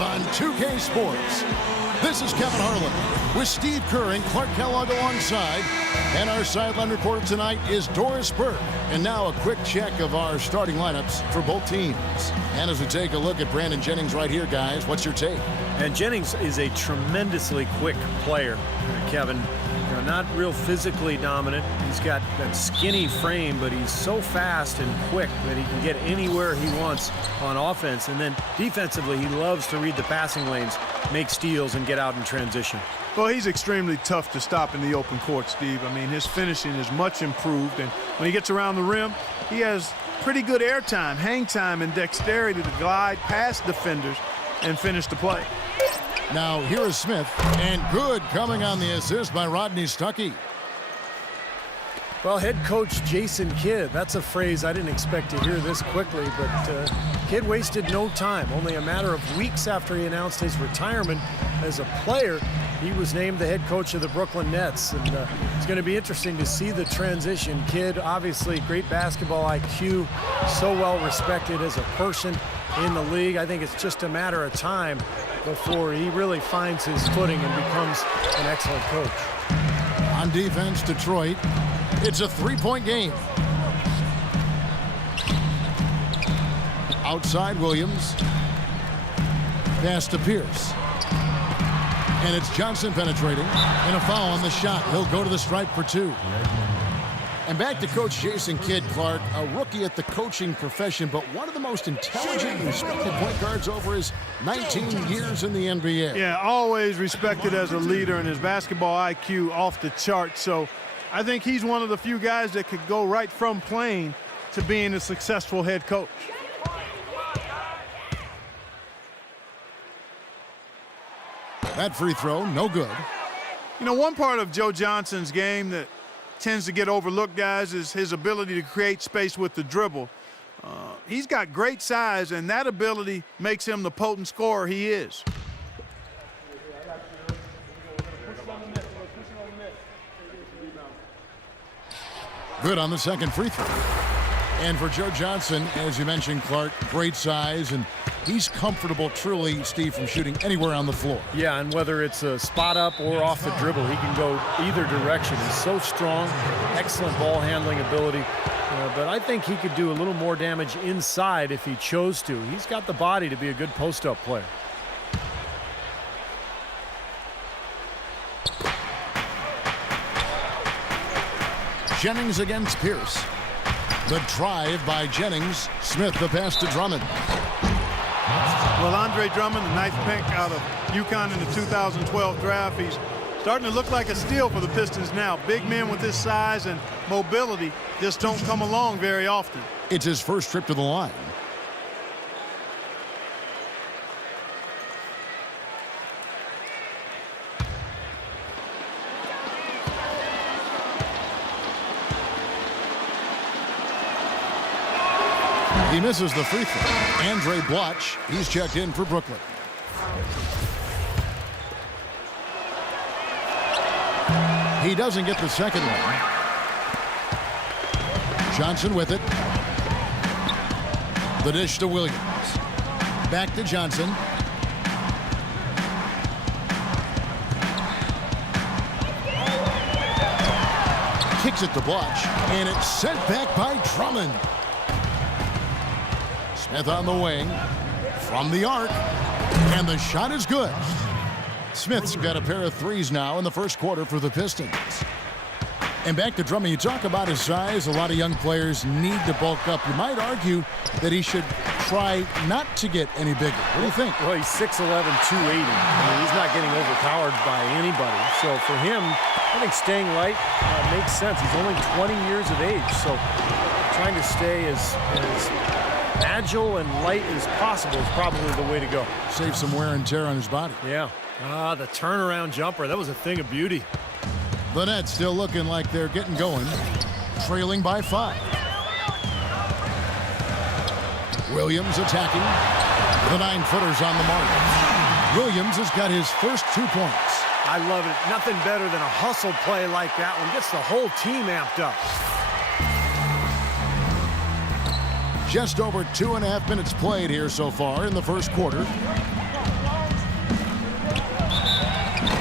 live on 2K Sports. This is Kevin Harlan with Steve Kerr and Clark Kellogg alongside. And our sideline reporter tonight is Doris Burke. And now a quick check of our starting lineups for both teams. And as we take a look at Brandon Jennings right here, guys, what's your take? And Jennings is a tremendously quick player, Kevin. Not real physically dominant. He's got that skinny frame, but he's so fast and quick that he can get anywhere he wants on offense. And then defensively, he loves to read the passing lanes, make steals, and get out in transition. Well, he's extremely tough to stop in the open court, Steve. I mean, his finishing is much improved, and when he gets around the rim, he has pretty good air time, hang time, and dexterity to glide past defenders and finish the play. Now, here is Smith, and good coming on the assist by Rodney Stuckey. Well, head coach Jason Kidd, that's a phrase I didn't expect to hear this quickly, but Kidd wasted no time. Only a matter of weeks after he announced his retirement as a player, he was named the head coach of the Brooklyn Nets. And it's going to be interesting to see the transition. Kidd, obviously, great basketball IQ, so well respected as a person in the league. I think it's just a matter of time before he really finds his footing and becomes an excellent coach. On defense, Detroit, it's a three-point game. Outside, Williams. Pass to Pierce. And it's Johnson penetrating. And a foul on the shot. He'll go to the stripe for two. And back to Coach Jason Kidd, Clark, a rookie at the coaching profession, but one of the most intelligent and respected point guards over his 19 years in the NBA. Yeah, always respected as a leader, and his basketball IQ off the charts. So I think he's one of the few guys that could go right from playing to being a successful head coach. That free throw, no good. You know, one part of Joe Johnson's game that tends to get overlooked, guys, is his ability to create space with the dribble. He's got great size, and that ability makes him the potent scorer he is. Good on the second free throw. And for Joe Johnson, as you mentioned, Clark, great size, and he's comfortable, truly, Steve, from shooting anywhere on the floor. Yeah, and whether it's a spot up or off the dribble, he can go either direction. He's so strong, excellent ball handling ability. But I think he could do a little more damage inside if he chose to. He's got the body to be a good post-up player. Jennings against Pierce. The drive by Jennings. Smith the pass to Drummond. Well, Andre Drummond, the ninth pick out of UConn in the 2012 draft, he's starting to look like a steal for the Pistons now. Big men with his size and mobility just don't come along very often. It's his first trip to the line. He misses the free throw. Andre Bloch, he's checked in for Brooklyn. He doesn't get the second one. Johnson with it. The dish to Williams. Back to Johnson. Kicks it to Bloch, and it's sent back by Drummond. Smith on the wing, from the arc, and the shot is good. Smith's got a pair of threes now in the first quarter for the Pistons. And back to Drummond, you talk about his size. A lot of young players need to bulk up. You might argue that he should try not to get any bigger. What do you think? Well, he's 6'11", 280. I mean, he's not getting overpowered by anybody. So for him, I think staying light makes sense. He's only 20 years of age, so trying to stay as agile and light as possible is probably the way to go. Save some wear and tear on his body. Yeah. The turnaround jumper, that was a thing of beauty. The Nets still looking like they're getting going, trailing by 5. Williams attacking. The 9-footers on the mark. Williams has got his first 2 points. I love it. Nothing better than a hustle play like that one. Gets the whole team amped up. Just over 2.5 minutes played here so far in the first quarter.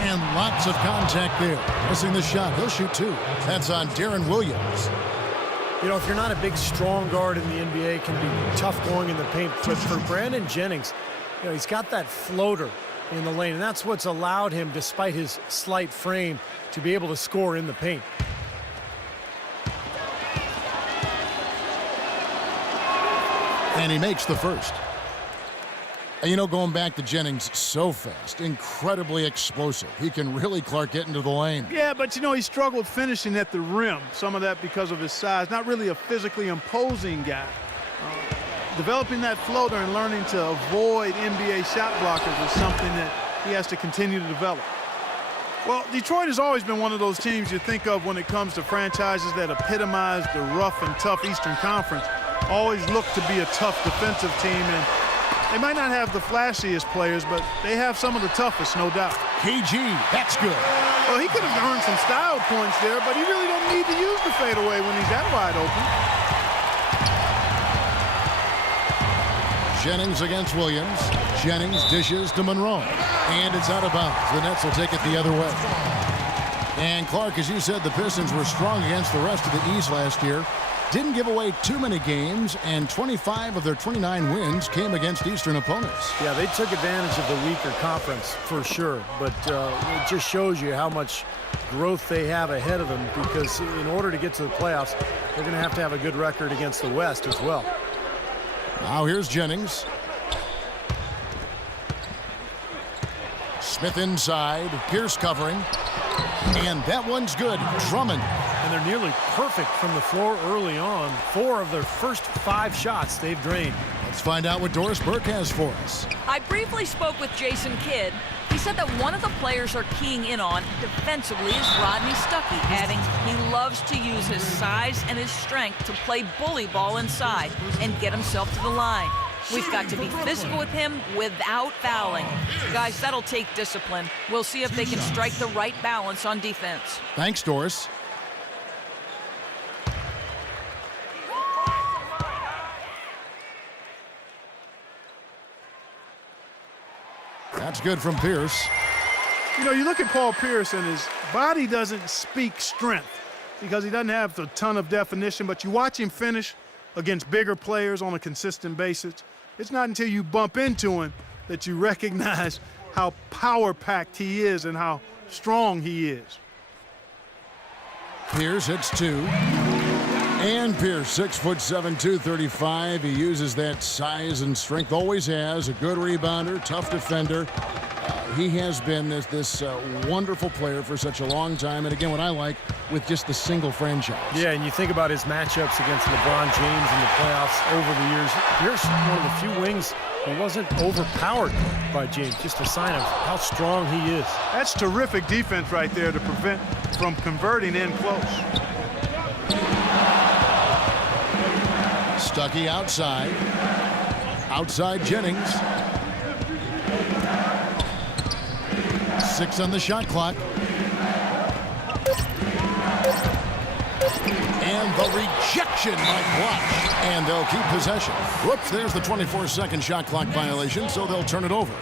And lots of contact there. Missing the shot. He'll shoot 2. That's on Darren Williams. You know, if you're not a big, strong guard in the NBA, it can be tough going in the paint. But for Brandon Jennings, you know, he's got that floater in the lane, and that's what's allowed him, despite his slight frame, to be able to score in the paint. And he makes the first. And, you know, going back to Jennings, so fast, incredibly explosive. He can really Clark get into the lane. Yeah, but, you know, he struggled finishing at the rim. Some of that because of his size. Not really a physically imposing guy. Developing that floater and learning to avoid NBA shot blockers is something that he has to continue to develop. Well, Detroit has always been one of those teams you think of when it comes to franchises that epitomize the rough and tough Eastern Conference. Always look to be a tough defensive team, and they might not have the flashiest players, but they have some of the toughest, no doubt. KG, that's good. Well, he could have earned some style points there, but he really doesn't need to use the fadeaway when he's that wide open. Jennings against Williams. Jennings dishes to Monroe. And it's out of bounds. The Nets will take it the other way. And Clark, as you said, the Pistons were strong against the rest of the East last year. Didn't give away too many games, and 25 of their 29 wins came against Eastern opponents. Yeah, they took advantage of the weaker conference for sure, but it just shows you how much growth they have ahead of them, because in order to get to the playoffs, they're going to have a good record against the West as well. Now here's Jennings. Smith inside. Pierce covering. And that one's good. Drummond. And they're nearly perfect from the floor early on. 4 of their first 5 shots they've drained. Let's find out what Doris Burke has for us. I briefly spoke with Jason Kidd. He said that one of the players are keying in on defensively is Rodney Stuckey, adding he loves to use his size and his strength to play bully ball inside and get himself to the line. We've got to be physical with him without fouling. Guys, that'll take discipline. We'll see if they can strike the right balance on defense. Thanks, Doris. That's good from Pierce. You know, you look at Paul Pierce, and his body doesn't speak strength because he doesn't have a ton of definition, but you watch him finish against bigger players on a consistent basis. It's not until you bump into him that you recognize how power-packed he is and how strong he is. Pierce hits 2. And Pierce, 6'7", 235. He uses that size and strength, always has. A good rebounder, tough defender. He has been this wonderful player for such a long time. And again, what I like with just the single franchise. Yeah, and you think about his matchups against LeBron James in the playoffs over the years. Pierce, one of the few wings who wasn't overpowered by James. Just a sign of how strong he is. That's terrific defense right there to prevent from converting in close. Stuckey outside. Outside Jennings. 6 on the shot clock. And the rejection by Clutch. And they'll keep possession. Whoops, there's the 24-second shot clock violation, so they'll turn it over.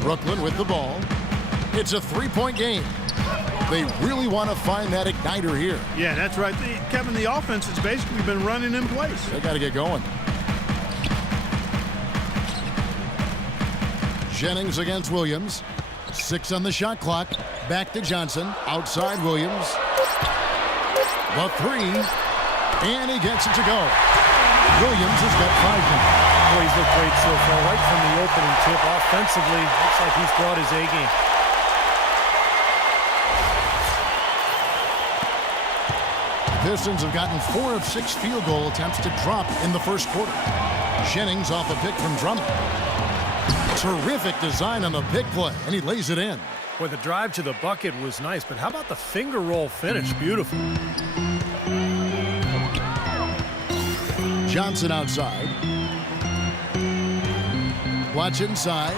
Brooklyn with the ball. It's a 3-point game. They really want to find that igniter here. Yeah, that's right. Kevin, the offense has basically been running in place. They got to get going. Jennings against Williams. 6 on the shot clock. Back to Johnson. Outside Williams. The 3. And he gets it to go. Williams has got 5 now. Boy, he's looked great so far, right from the opening tip. Offensively, looks like he's brought his A game. Pistons have gotten 4 of 6 field goal attempts to drop in the first quarter. Jennings off a pick from Drummond. Terrific design on the pick play, and he lays it in. Boy, the drive to the bucket was nice, but how about the finger roll finish? Beautiful. Johnson outside. Watch inside.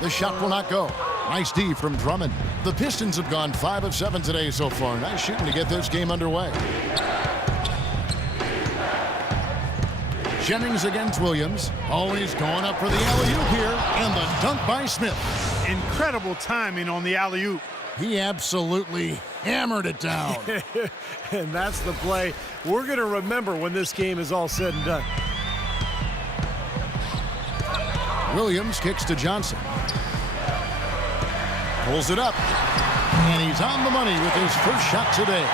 The shot will not go. Nice D from Drummond. The Pistons have gone 5 of 7 today so far. Nice shooting to get this game underway. Jennings against Williams. Oh, he's going up for the alley-oop here. And the dunk by Smith. Incredible timing on the alley-oop. He absolutely hammered it down. And that's the play we're going to remember when this game is all said and done. Williams kicks to Johnson. Pulls it up. And he's on the money with his first shot today.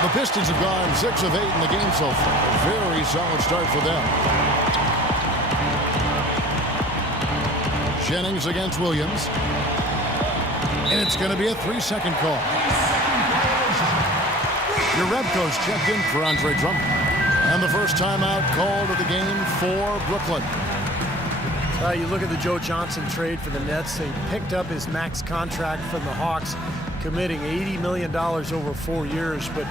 The Pistons have gone 6 of 8 in the game so far. Very solid start for them. Jennings against Williams. And it's going to be a 3-second call. Your Red Coach checked in for Andre Drummond. And the first timeout called of the game for Brooklyn. You look at the Joe Johnson trade for the Nets. They picked up his max contract from the Hawks, committing $80 million over 4 years. But,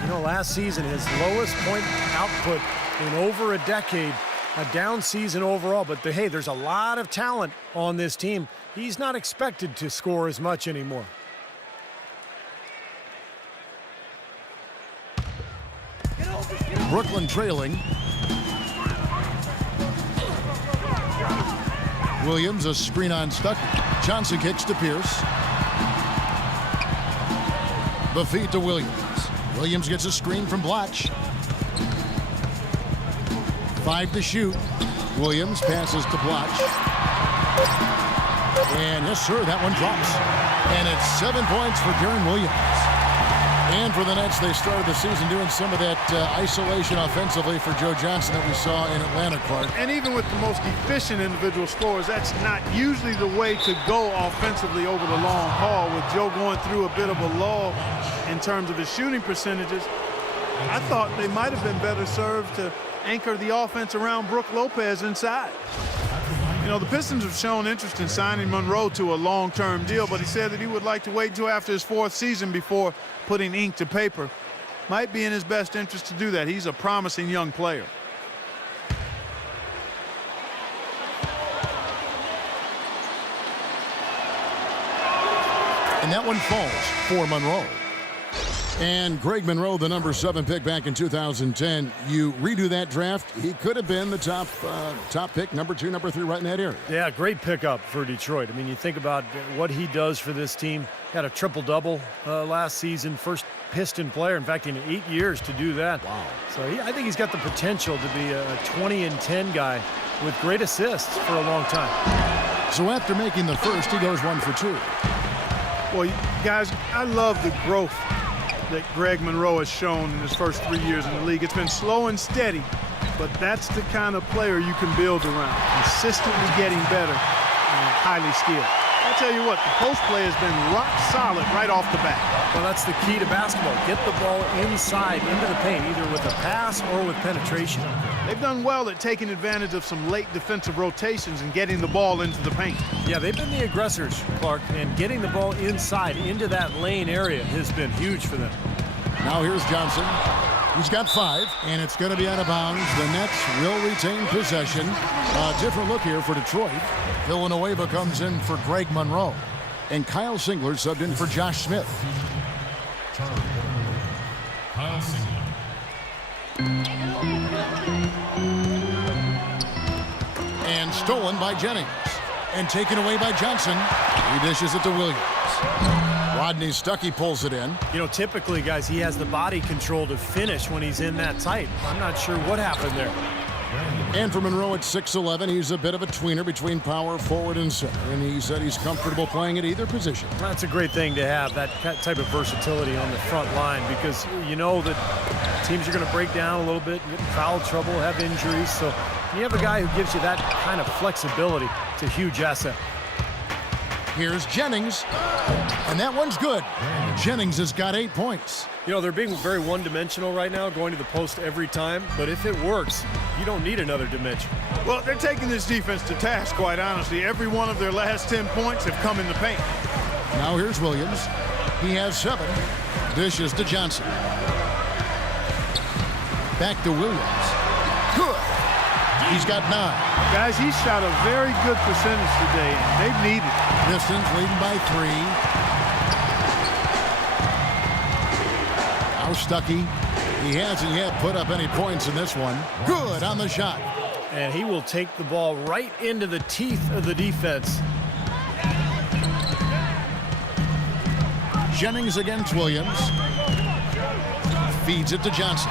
you know, last season, his lowest point output in over a decade. A down season overall, but hey, there's a lot of talent on this team. He's not expected to score as much anymore. Brooklyn trailing. Williams, a screen on Stuckey. Johnson kicks to Pierce. The feed to Williams. Williams gets a screen from Blatch. 5 to shoot. Williams passes to Blatch. And yes, sir, that one drops. And it's 7 points for Deron Williams. And for the Nets, they started the season doing some of that isolation offensively for Joe Johnson that we saw in Atlanta, Clark. And even with the most efficient individual scorers, that's not usually the way to go offensively over the long haul. With Joe going through a bit of a lull in terms of his shooting percentages, I thought they might have been better served to anchor the offense around Brook Lopez inside. You know, the Pistons have shown interest in signing Monroe to a long-term deal, but he said that he would like to wait until after his 4th season before putting ink to paper. Might be in his best interest to do that. He's a promising young player. And that one falls for Monroe. And Greg Monroe, the number 7 pick back in 2010. You redo that draft, he could have been the top pick, number 2, number 3, right in that area. Yeah, great pickup for Detroit. I mean, you think about what he does for this team. Had a triple-double last season, first Piston player, in fact, in 8 years to do that. Wow. So I think he's got the potential to be a 20-10 guy with great assists for a long time. So after making the first, he goes 1 for 2. Well, guys, I love the growth that Greg Monroe has shown in his first 3 years in the league. It's been slow and steady, but that's the kind of player you can build around. Consistently getting better and highly skilled. I'll tell you what, the post play has been rock solid right off the bat. Well, that's the key to basketball. Get the ball inside into the paint, either with a pass or with penetration. They've done well at taking advantage of some late defensive rotations and getting the ball into the paint. Yeah, they've been the aggressors, Clark, and getting the ball inside into that lane area has been huge for them. Now here's Johnson. He's got 5, and it's going to be out of bounds. The Nets will retain possession. A different look here for Detroit. Villanueva comes in for Greg Monroe. And Kyle Singler subbed in for Josh Smith. Kyle Singler. And stolen by Jennings. And taken away by Johnson. He dishes it to Williams. Rodney Stuckey pulls it in. You know, typically, guys, he has the body control to finish when he's in that tight. I'm not sure what happened there. And for Monroe at 6'11", he's a bit of a tweener between power forward and center. And he said he's comfortable playing at either position. That's a great thing to have, that type of versatility on the front line, because you know that teams are going to break down a little bit, get in foul trouble, have injuries. So when you have a guy who gives you that kind of flexibility, it's a huge asset. Here's Jennings, and that one's good. Jennings has got 8 points. You know, they're being very one-dimensional right now, going to the post every time, but if it works, you don't need another dimension. Well, they're taking this defense to task, quite honestly. Every one of their last 10 points have come in the paint. Now here's Williams. He has 7. Dishes to Johnson. Back to Williams. Good. He's got 9. Guys, he shot a very good percentage today, and they've needed it. Pistons leading by 3. Now Stuckey He hasn't yet put up any points in this one. Good on the shot. And he will take the ball right into the teeth of the defense. Jennings against Williams. Feeds it to Johnson.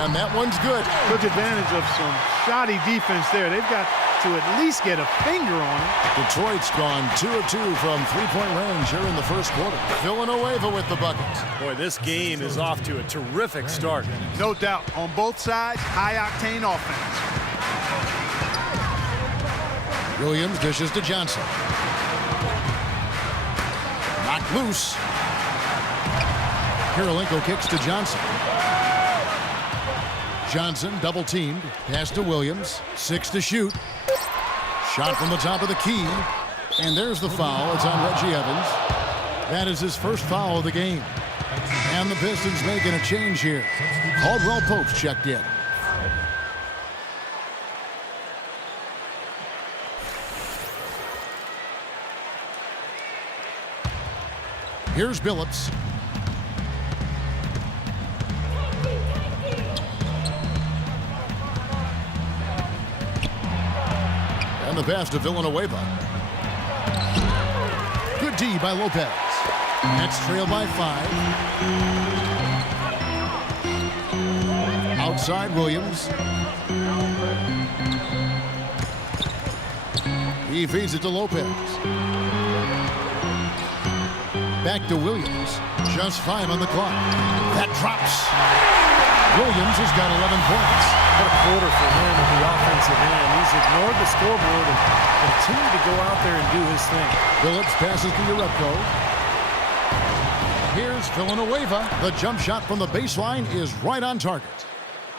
And that one's good. Took advantage of some shoddy defense there. They've got to at least get a finger on it. Detroit's gone 2 of 2 from three-point range here in the first quarter. Villanueva with the bucket. Boy, this game is off to a terrific start. No doubt. On both sides, high-octane offense. Williams dishes to Johnson. Knocked loose. Kirilenko kicks to Johnson. Johnson double teamed. Pass to Williams. 6 to shoot. Shot from the top of the key. And there's the foul. It's on Reggie Evans. That is his first foul of the game. And the Pistons making a change here. Caldwell Pope's checked in. Here's Billups. And the pass to Villanueva. Good D by Lopez. Nets trail by 5. Outside Williams. He feeds it to Lopez. Back to Williams. Just 5 on the clock. That drops. Williams has got 11 points. What a quarter for him at the offensive end. He's ignored the scoreboard and continued to go out there and do his thing. Billups passes to Urepko. Here's Villanueva. The jump shot from the baseline is right on target.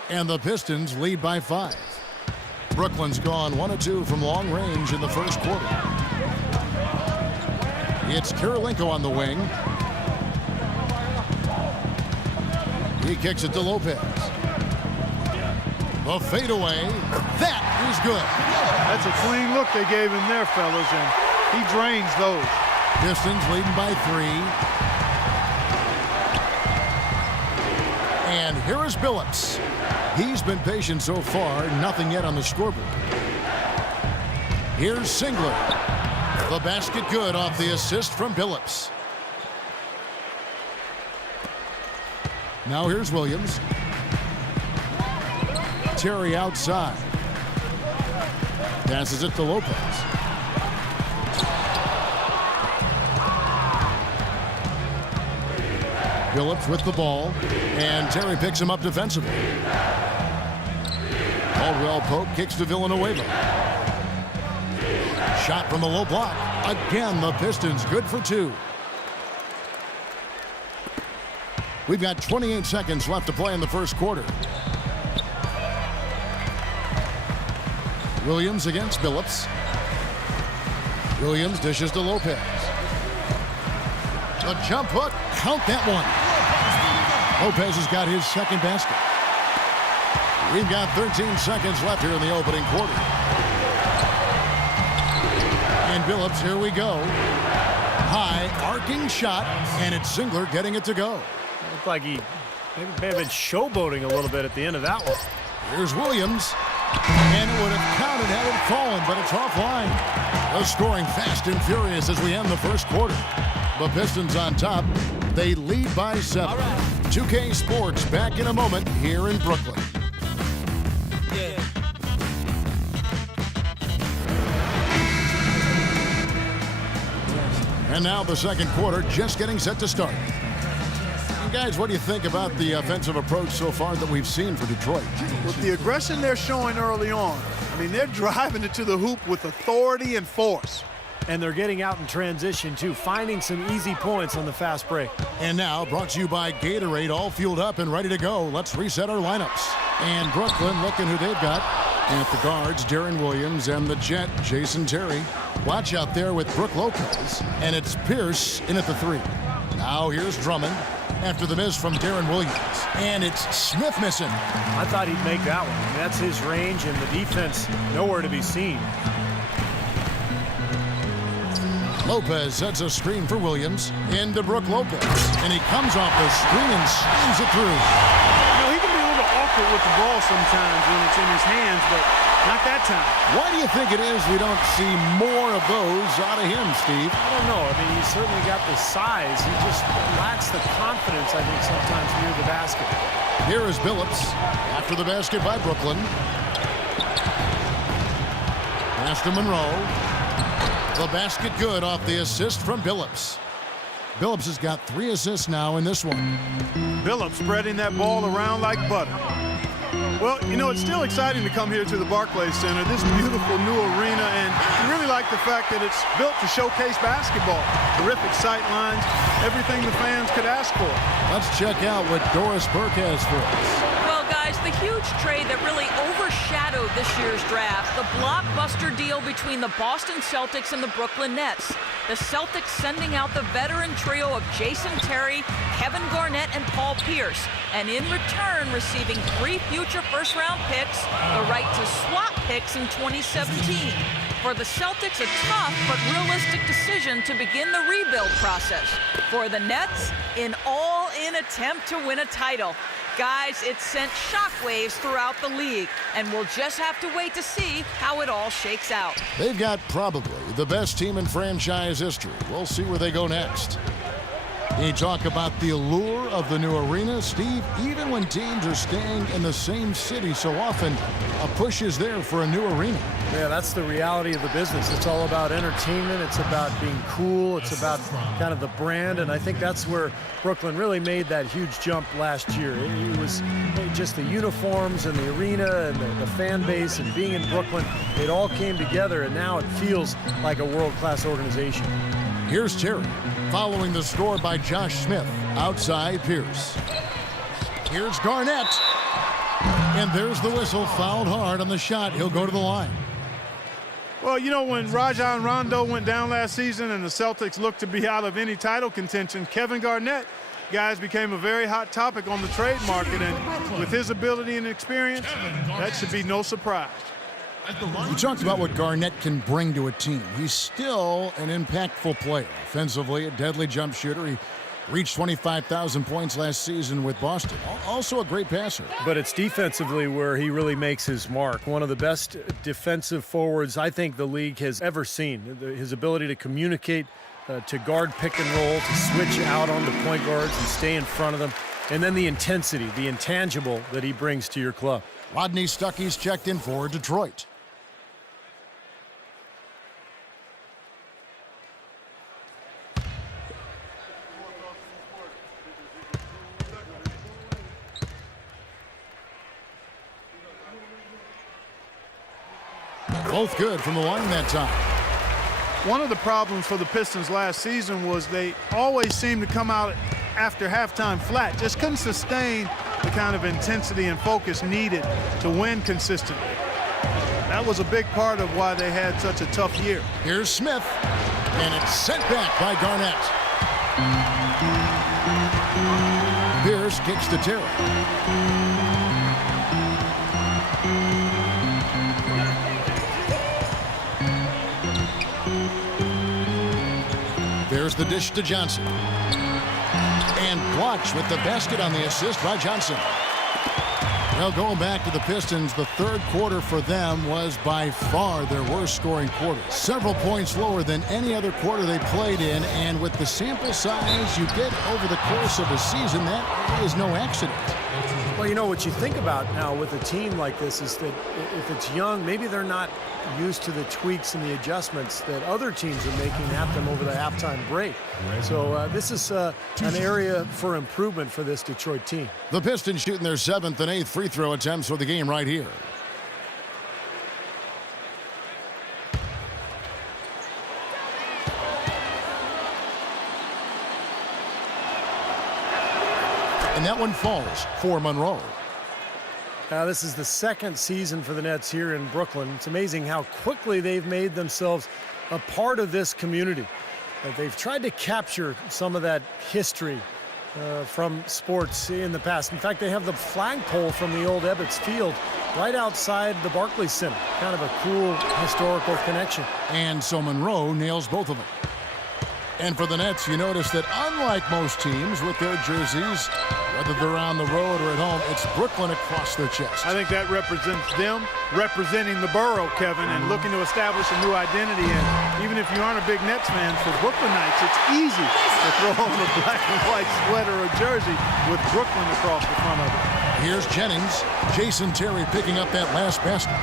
And the Pistons lead by 5. Brooklyn's gone 1 of 2 from long range in the first quarter. It's Kirilenko on the wing. He kicks it to Lopez. The fadeaway. That is good. That's a clean look they gave him there, fellas, and he drains those. Pistons leading by 3. And here is Billups. He's been patient so far. Nothing yet on the scoreboard. Here's Singler. The basket good off the assist from Billups. Now here's Williams. Terry outside. Passes it to Lopez. Billups with the ball. And Terry picks him up defensively. Caldwell Pope kicks to Villanueva. Shot from the low block. Again, the Pistons good for 2. We've got 28 seconds left to play in the first quarter. Williams against Billups. Williams dishes to Lopez. A jump hook. Count that one. Lopez has got his second basket. We've got 13 seconds left here in the opening quarter. And Billups, here we go. High, arcing shot, and it's Singler getting it to go. Looked like he may have been showboating a little bit at the end of that one. Here's Williams. And it would have counted had it fallen, but it's offline. The scoring fast and furious as we end the first quarter. The Pistons on top. They lead by 7. 2K Sports back in a moment here in Brooklyn. And now the second quarter just getting set to start. And guys, what do you think about the offensive approach so far that we've seen for Detroit? With the aggression they're showing early on, I mean, they're driving it to the hoop with authority and force. And they're getting out in transition, too, finding some easy points on the fast break. And now, brought to you by Gatorade, all fueled up and ready to go. Let's reset our lineups. And Brooklyn, looking who they've got. At the guards, Darren Williams, and the Jet, Jason Terry. Watch out there with Brook Lopez. And it's Pierce in at the 3. Now here's Drummond after the miss from Darren Williams. And it's Smith missing. I thought he'd make that one. I mean, that's his range, and the defense nowhere to be seen. Lopez sets a screen for Williams. Into Brook Lopez. And he comes off the screen and slams it through. You know, he can be a little awkward with the ball sometimes when it's in his hands, but not that time. Why do you think it is we don't see more of those out of him, Steve? I don't know. I mean, he's certainly got the size. He just lacks the confidence, I think, sometimes near the basket. Here is Billups after the basket by Brooklyn. Pass to Monroe. The basket good off the assist from Billups. Billups has got 3 assists now in this one. Billups spreading that ball around like butter. Well, you know, it's still exciting to come here to the Barclays Center, this beautiful new arena, and I really like the fact that it's built to showcase basketball. Terrific sight lines, everything the fans could ask for. Let's check out what Doris Burke has for us. Well, guys, the huge trade that really overshadowed this year's draft, the blockbuster deal between the Boston Celtics and the Brooklyn Nets. The Celtics sending out the veteran trio of Jason Terry, Kevin Garnett, and Paul Pierce, and in return receiving 3 future first-round picks, the right to swap picks in 2017. For the Celtics, a tough but realistic decision to begin the rebuild process. For the Nets, an all-in attempt to win a title. Guys, it sent shockwaves throughout the league, and we'll just have to wait to see how it all shakes out. They've got probably the best team in franchise history. We'll see where they go next. You talk about the allure of the new arena, Steve. Even when teams are staying in the same city so often, a push is there for a new arena. Yeah, that's the reality of the business. It's all about entertainment. It's about being cool. It's about kind of the brand, and I think that's where Brooklyn really made that huge jump last year. It was just the uniforms and the arena and the fan base and being in Brooklyn. It all came together, and now it feels like a world-class organization. Here's Terry, following the score by Josh Smith. Outside Pierce. Here's Garnett. And there's the whistle, fouled hard on the shot. He'll go to the line. Well, you know, when Rajon Rondo went down last season and the Celtics looked to be out of any title contention, Kevin Garnett, guys, became a very hot topic on the trade market. And with his ability and experience, that should be no surprise. You talked about what Garnett can bring to a team. He's still an impactful player. Offensively, a deadly jump shooter. He reached 25,000 points last season with Boston. Also a great passer. But it's defensively where he really makes his mark. One of the best defensive forwards I think the league has ever seen. His ability to communicate, to guard pick and roll, to switch out on the point guards and stay in front of them. And then the intensity, the intangible that he brings to your club. Rodney Stuckey's checked in for Detroit. Both good from the line that time. One of the problems for the Pistons last season was they always seemed to come out after halftime flat. Just couldn't sustain the kind of intensity and focus needed to win consistently. That was a big part of why they had such a tough year. Here's Smith, and it's sent back by Garnett. Pierce kicks to Terry. There's the dish to Johnson. And watch with the basket on the assist by Johnson. Well, going back to the Pistons, the third quarter for them was by far their worst scoring quarter. Several points lower than any other quarter they played in, and with the sample size you get over the course of a season, that is no accident. Well, you know, what you think about now with a team like this is that if it's young, maybe they're not used to the tweaks and the adjustments that other teams are making at them over the halftime break. So this is an area for improvement for this Detroit team. The Pistons shooting their 7th and 8th free throw attempts for the game right here. And that one falls for Monroe. This is the second season for the Nets here in Brooklyn. It's amazing how quickly they've made themselves a part of this community. They've tried to capture some of that history from sports in the past. In fact, they have the flagpole from the old Ebbets Field right outside the Barclays Center. Kind of a cool historical connection. And so Monroe nails both of them. And for the Nets, you notice that unlike most teams with their jerseys, whether they're on the road or at home, it's Brooklyn across their chest. I think that represents them representing the borough, Kevin, and looking to establish a new identity. And even if you aren't a big Nets fan, for Brooklynites, it's easy to throw on a black and white sweater or jersey with Brooklyn across the front of it. Here's Jennings. Jason Terry picking up that last basket.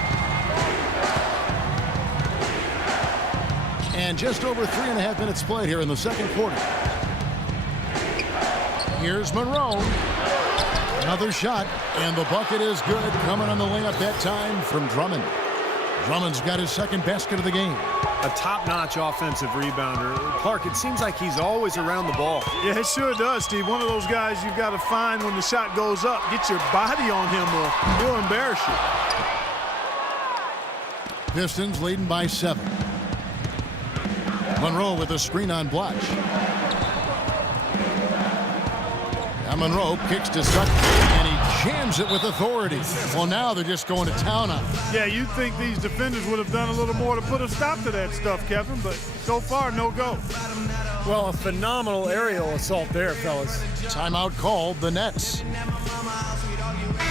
And just over 3.5 minutes played here in the second quarter. Here's Monroe. Another shot, and the bucket is good. Coming on the layup that time from Drummond. Drummond's got his second basket of the game. A top-notch offensive rebounder. Clark, it seems like he's always around the ball. Yeah, it sure does, Steve. One of those guys you've got to find when the shot goes up. Get your body on him or he'll embarrass you. Pistons leading by 7. Monroe with a screen on Blotch. Now Monroe kicks to Sutton, and he jams it with authority. Well, now they're just going to town on it. Yeah, you'd think these defenders would have done a little more to put a stop to that stuff, Kevin, but so far, no go. Well, a phenomenal aerial assault there, fellas. Timeout called, the Nets.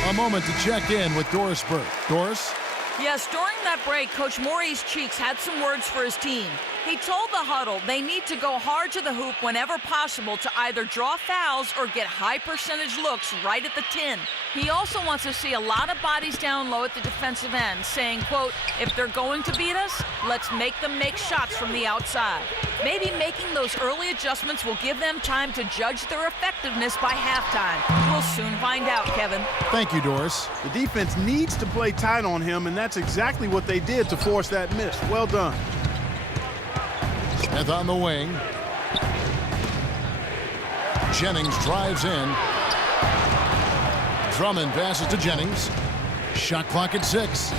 A moment to check in with Doris Burke. Doris? Yes, during that break, Coach Maurice Cheeks had some words for his team. He told the huddle they need to go hard to the hoop whenever possible to either draw fouls or get high-percentage looks right at the 10. He also wants to see a lot of bodies down low at the defensive end, saying, quote, if they're going to beat us, let's make them make shots from the outside. Maybe making those early adjustments will give them time to judge their effectiveness by halftime. We'll soon find out, Kevin. Thank you, Doris. The defense needs to play tight on him, and that's exactly what they did to force that miss. Well done. Smith on the wing. Jennings drives in. Drummond passes to Jennings. Shot clock at 6.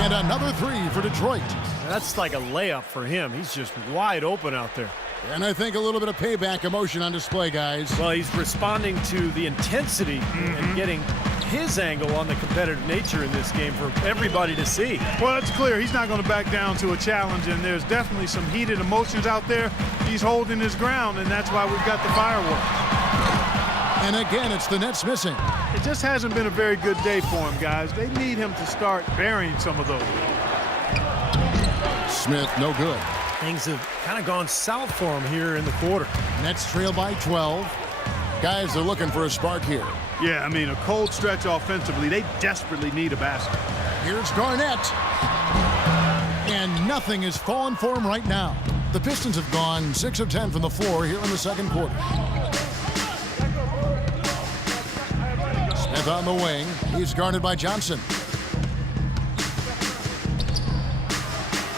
And another 3 for Detroit. That's like a layup for him. He's just wide open out there. And I think a little bit of payback emotion on display, guys. Well, he's responding to the intensity and getting his angle on the competitive nature in this game for everybody to see. Well, it's clear he's not going to back down to a challenge, and there's definitely some heated emotions out there. He's holding his ground, and that's why we've got the fireworks. And again, it's the Nets missing. It just hasn't been a very good day for him, guys. They need him to start burying some of those. Smith, no good. Things have kind of gone south for him here in the quarter. Nets trail by 12. Guys, they're looking for a spark here. Yeah, I mean, a cold stretch offensively. They desperately need a basket. Here's Garnett. And nothing is falling for him right now. The Pistons have gone 6 of 10 from the floor here in the second quarter. Smith on the wing. He's guarded by Johnson.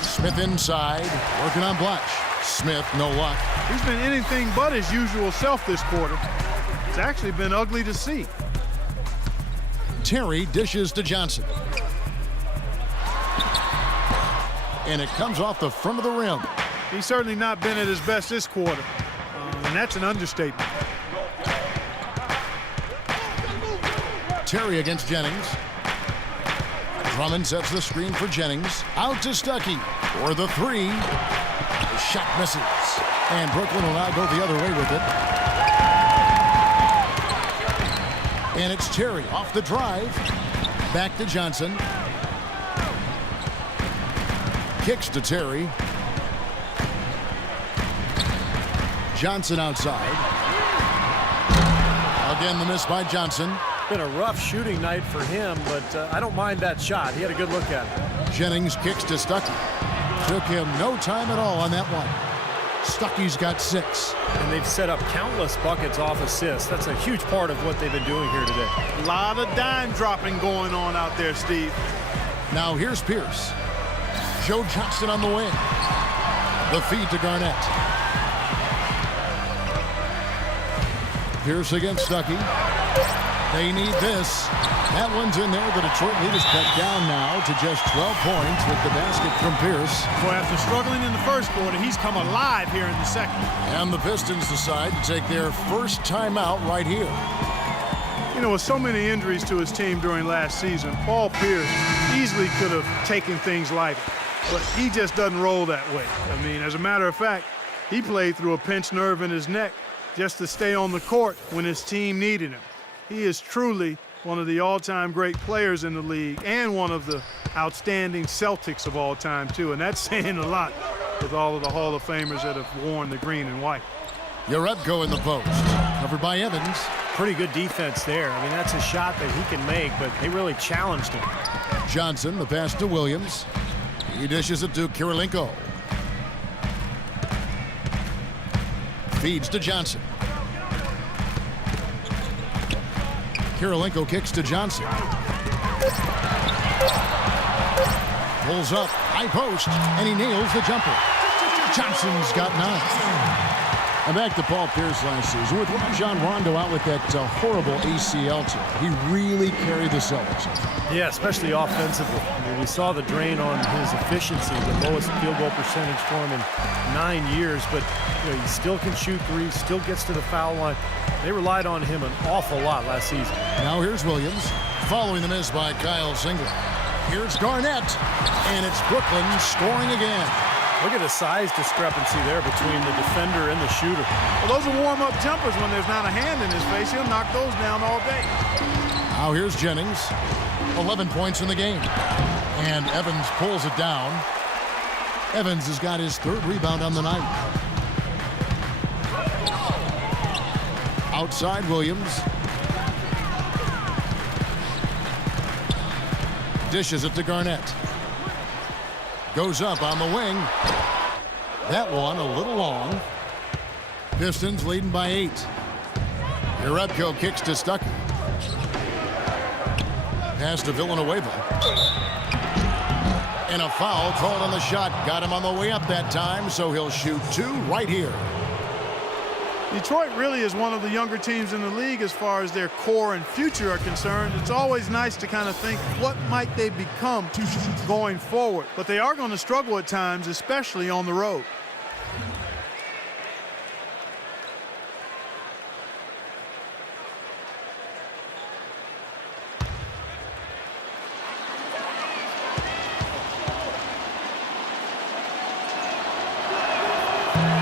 Smith inside, working on Blotch. Smith, no luck. He's been anything but his usual self this quarter. It's actually been ugly to see. Terry dishes to Johnson. And it comes off the front of the rim. He's certainly not been at his best this quarter. And that's an understatement. Terry against Jennings. Drummond sets the screen for Jennings. Out to Stuckey for the 3. The shot misses. And Brooklyn will now go the other way with it. And it's Terry off the drive. Back to Johnson. Kicks to Terry. Johnson outside. Again, the miss by Johnson. Been a rough shooting night for him, but I don't mind that shot. He had a good look at it. Jennings kicks to Stuckey. Took him no time at all on that one. Stuckey's got 6. And they've set up countless buckets off assists. That's a huge part of what they've been doing here today. A lot of dime dropping going on out there, Steve. Now here's Pierce. Joe Johnston on the wing. The feed to Garnett. Pierce against Stuckey. They need this. That one's in there. The Detroit lead is cut down now to just 12 points with the basket from Pierce. Boy, after struggling in the first quarter, he's come alive here in the second. And the Pistons decide to take their first timeout right here. You know, with so many injuries to his team during last season, Paul Pierce easily could have taken things lighter. But he just doesn't roll that way. I mean, as a matter of fact, He played through a pinched nerve in his neck just to stay on the court when his team needed him. He is truly one of the all-time great players in the league and one of the outstanding Celtics of all time, too. And that's saying a lot with all of the Hall of Famers that have worn the green and white. Jerebko in the post, covered by Evans. Pretty good defense there. I mean, that's a shot that he can make, but they really challenged him. Johnson, the pass to Williams. He dishes it to Kirilenko. Feeds to Johnson. Kirilenko kicks to Johnson. Pulls up, high post, and he nails the jumper. Johnson's got 9. And back to Paul Pierce last season. With Rajon Rondo out with that horrible ACL tear, he really carried the Celtics. Yeah, especially offensively. I mean, we saw the drain on his efficiency, the lowest field goal percentage for him in 9 years, but he still can shoot threes, still gets to the foul line. They relied on him an awful lot last season. Now here's Williams, following the miss by Kyle Singler. Here's Garnett, and it's Brooklyn scoring again. Look at the size discrepancy there between the defender and the shooter. Well, those are warm-up jumpers. When there's not a hand in his face, he'll knock those down all day. Now here's Jennings, 11 points in the game. And Evans pulls it down. Evans has got his 3rd rebound on the night. Outside Williams. Dishes it to Garnett. Goes up on the wing. That one a little long. Pistons leading by 8. Jerebko kicks to Stuckey. Pass to Villanueva. And a foul called on the shot. Got him on the way up that time, so he'll shoot 2 right here. Detroit really is one of the younger teams in the league as far as their core and future are concerned. It's always nice to kind of think, what might they become going forward? But they are going to struggle at times, especially on the road.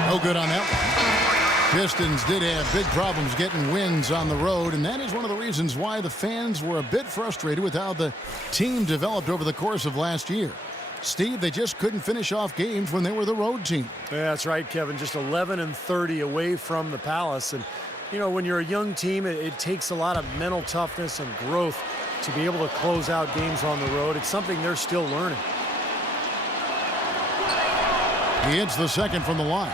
No good on that one. Pistons did have big problems getting wins on the road, and that is one of the reasons why the fans were a bit frustrated with how the team developed over the course of last year. Steve, they just couldn't finish off games when they were the road team. Yeah, that's right, Kevin. Just 11-30 away from the Palace. And, you know, when you're a young team, it takes a lot of mental toughness and growth to be able to close out games on the road. It's something they're still learning. He hits the second from the line.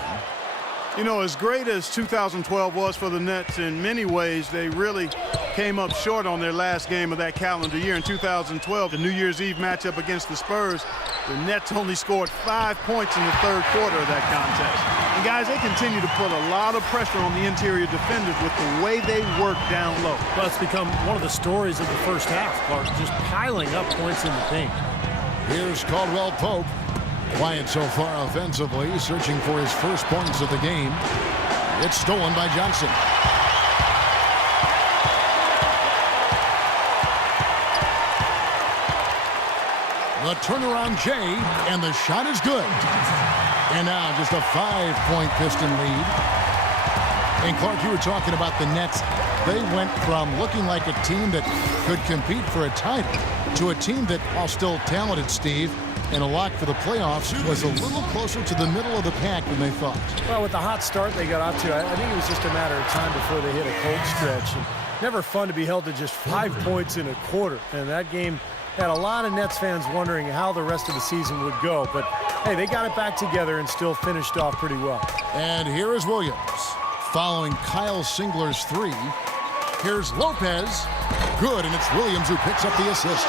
You know, as great as 2012 was for the Nets, in many ways, they really came up short on their last game of that calendar year. In 2012, the New Year's Eve matchup against the Spurs, the Nets only scored 5 points in the 3rd quarter of that contest. And, guys, they continue to put a lot of pressure on the interior defenders with the way they work down low. Well, it's become one of the stories of the first half, Clark, just piling up points in the paint. Here's Caldwell Pope. Quiet so far offensively, searching for his first points of the game. It's stolen by Johnson. The turnaround J, and the shot is good. And now just a 5-point Piston lead. And Clark, you were talking about the Nets. They went from looking like a team that could compete for a title to a team that, while still talented, Steve, and a lock for the playoffs, was a little closer to the middle of the pack than they thought. Well, with the hot start they got off to, I think it was just a matter of time before they hit a cold stretch. And never fun to be held to just 5 points in a quarter. And that game had a lot of Nets fans wondering how the rest of the season would go. But, hey, they got it back together and still finished off pretty well. And here is Williams, following Kyle Singler's 3. Here's Lopez. Good, and it's Williams who picks up the assist.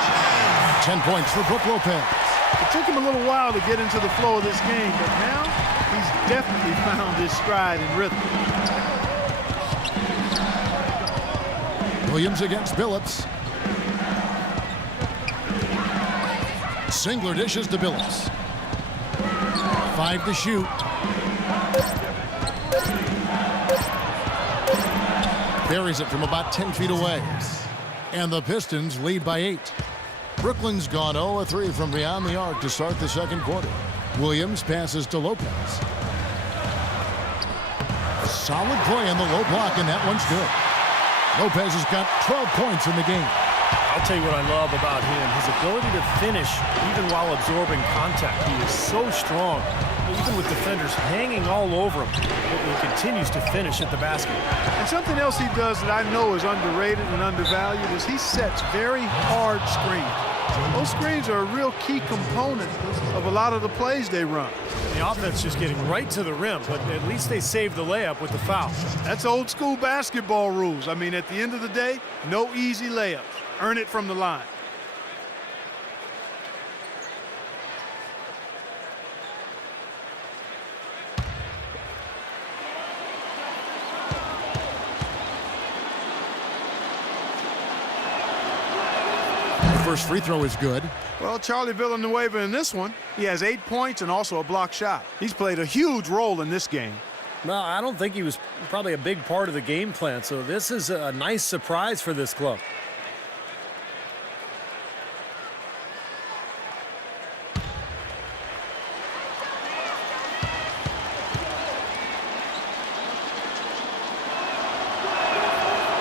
10 points for Brook Lopez. It took him a little while to get into the flow of this game, but now he's definitely found his stride and rhythm. Williams against Billups. Singler dishes to Billups. 5 to shoot. Buries it from about 10 feet away. And the Pistons lead by 8. Brooklyn's gone 0-3 from beyond the arc to start the second quarter. Williams passes to Lopez. Solid play on the low block, and that one's good. Lopez has got 12 points in the game. I'll tell you what I love about him, his ability to finish even while absorbing contact. He is so strong, even with defenders hanging all over him. He continues to finish at the basket. And something else he does that I know is underrated and undervalued is he sets very hard screens. Those screens are a real key component of a lot of the plays they run. The offense just getting right to the rim, but at least they saved the layup with the foul. That's old school basketball rules. I mean, at the end of the day, no easy layups. Earn it from the line. First free throw is good. Well, Charlie Villanueva in this one, he has 8 points and also a block shot. He's played a huge role in this game. No, I don't think he was probably a big part of the game plan, so this is a nice surprise for this club.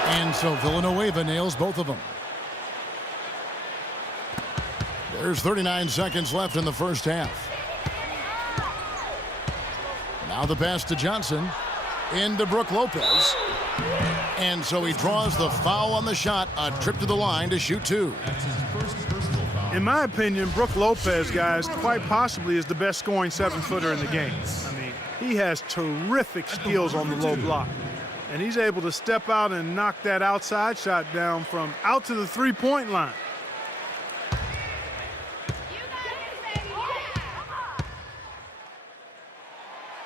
And so Villanueva nails both of them. There's 39 seconds left in the first half. Now the pass to Johnson. Into Brook Lopez. And so he draws the foul on the shot. A trip to the line to shoot two. In my opinion, Brook Lopez, guys, quite possibly is the best scoring 7-footer in the game. I mean, he has terrific skills on the low block. And he's able to step out and knock that outside shot down from out to the three-point line.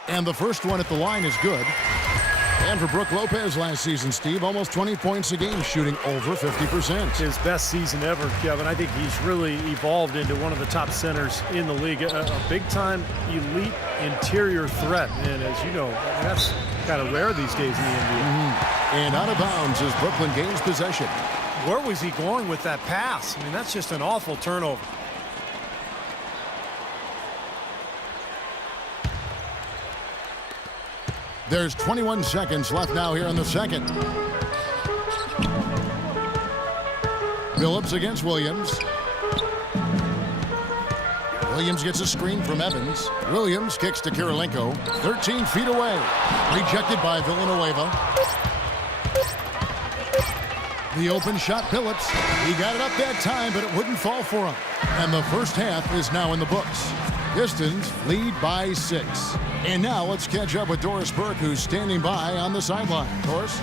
And the first one at the line is good. And for Brook Lopez last season, Steve, almost 20 points a game, shooting over 50%. His best season ever, Kevin. I think he's really evolved into one of the top centers in the league. A big-time elite interior threat. And as you know, that's kind of rare these days in the NBA. And out of bounds as Brooklyn gains possession. Where was he going with that pass? I mean, that's just an awful turnover. There's 21 seconds left now here in the second. Phillips against Williams. Williams gets a screen from Evans. Williams kicks to Kirilenko. 13 feet away. Rejected by Villanueva. The open shot, Phillips. He got it up that time, but it wouldn't fall for him. And the first half is now in the books. Pistons lead by 6. And now let's catch up with Doris Burke, who's standing by on the sideline. Doris?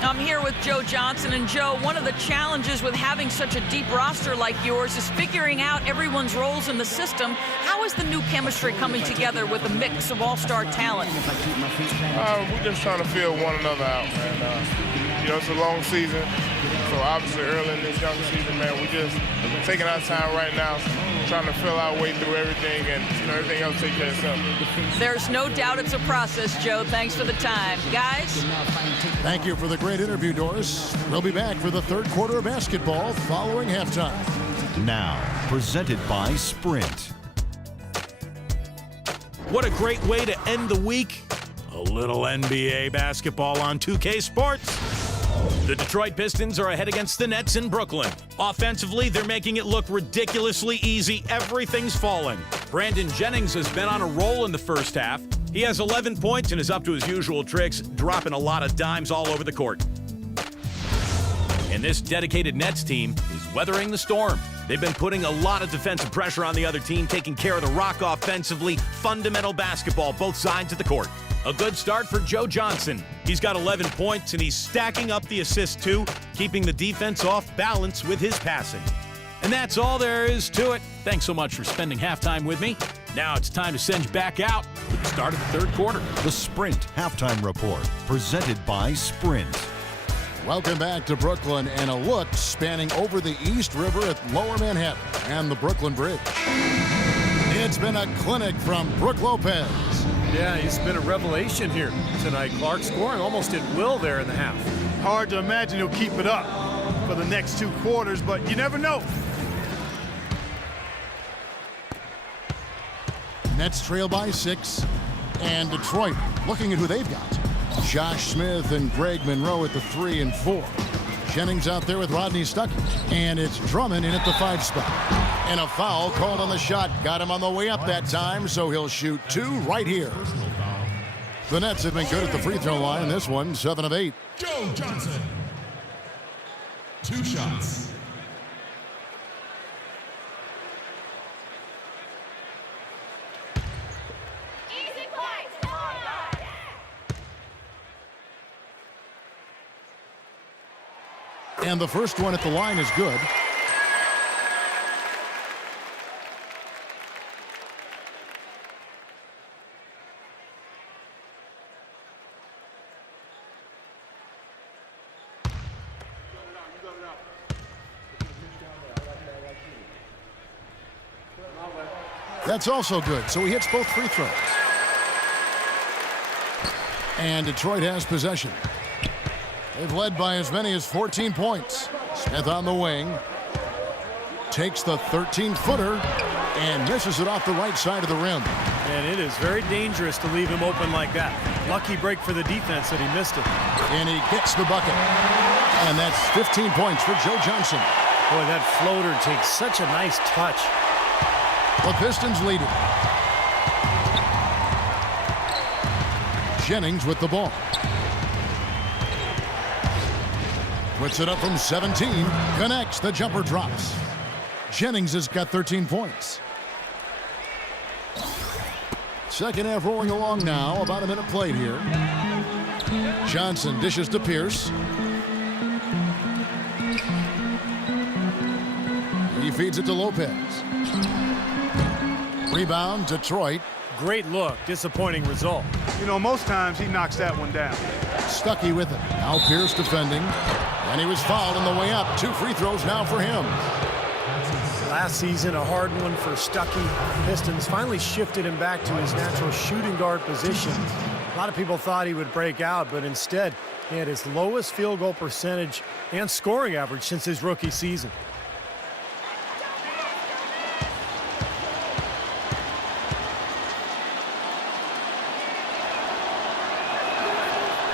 I'm here with Joe Johnson. And Joe, one of the challenges with having such a deep roster like yours is figuring out everyone's roles in the system. How is the new chemistry coming together with a mix of all-star talent? We're just trying to feel one another out, man. You know, it's a long season. So obviously early in this young season, man, we're just taking our time right now, trying to fill our way through everything, and you know, everything else take care of itself. There's no doubt it's a process, Joe. Thanks for the time. Guys? Thank you for the great interview, Doris. We'll be back for the third quarter of basketball following halftime. Now, presented by Sprint. What a great way to end the week. A little NBA basketball on 2K Sports. The Detroit Pistons are ahead against the Nets in Brooklyn. Offensively, they're making it look ridiculously easy. Everything's falling. Brandon Jennings has been on a roll in the first half. He has 11 points and is up to his usual tricks, dropping a lot of dimes all over the court. And this dedicated Nets team is weathering the storm. They've been putting a lot of defensive pressure on the other team, taking care of the rock offensively. Fundamental basketball, both sides of the court. A good start for Joe Johnson. He's got 11 points, and he's stacking up the assists, too, keeping the defense off balance with his passing. And that's all there is to it. Thanks so much for spending halftime with me. Now it's time to send you back out with the start of the third quarter. The Sprint Halftime Report, presented by Sprint. Welcome back to Brooklyn, and a look spanning over the East River at Lower Manhattan and the Brooklyn Bridge. It's been a clinic from Brook Lopez. Yeah, he's been a revelation here tonight, Clark, scoring almost at will there in the half. Hard to imagine he'll keep it up for the next 2 quarters, but you never know. Nets trail by 6, and Detroit looking at who they've got. Josh Smith and Greg Monroe at the 3 and 4. Jennings out there with Rodney Stuckey. And it's Drummond in at the 5 spot. And a foul called on the shot. Got him on the way up that time, so he'll shoot 2 right here. The Nets have been good at the free throw line. This one, 7 of 8. Joe Johnson. 2 shots. And the first one at the line is good. That's also good, so he hits both free throws. And Detroit has possession. They've led by as many as 14 points. Smith on the wing. Takes the 13-footer and misses it off the right side of the rim. And it is very dangerous to leave him open like that. Lucky break for the defense that he missed it. And he gets the bucket. And that's 15 points for Joe Johnson. Boy, that floater takes such a nice touch. The Pistons lead it. Jennings with the ball. Puts it up from 17. Connects. The jumper drops. Jennings has got 13 points. Second half rolling along now. About a minute played here. Johnson dishes to Pierce. He feeds it to Lopez. Rebound, Detroit. Great look. Disappointing result. You know, most times he knocks that one down. Stuckey with it. Now Pierce defending. And he was fouled on the way up. 2 free throws now for him. Last season, a hard one for Stuckey. Pistons finally shifted him back to his natural shooting guard position. A lot of people thought he would break out, but instead, he had his lowest field goal percentage and scoring average since his rookie season.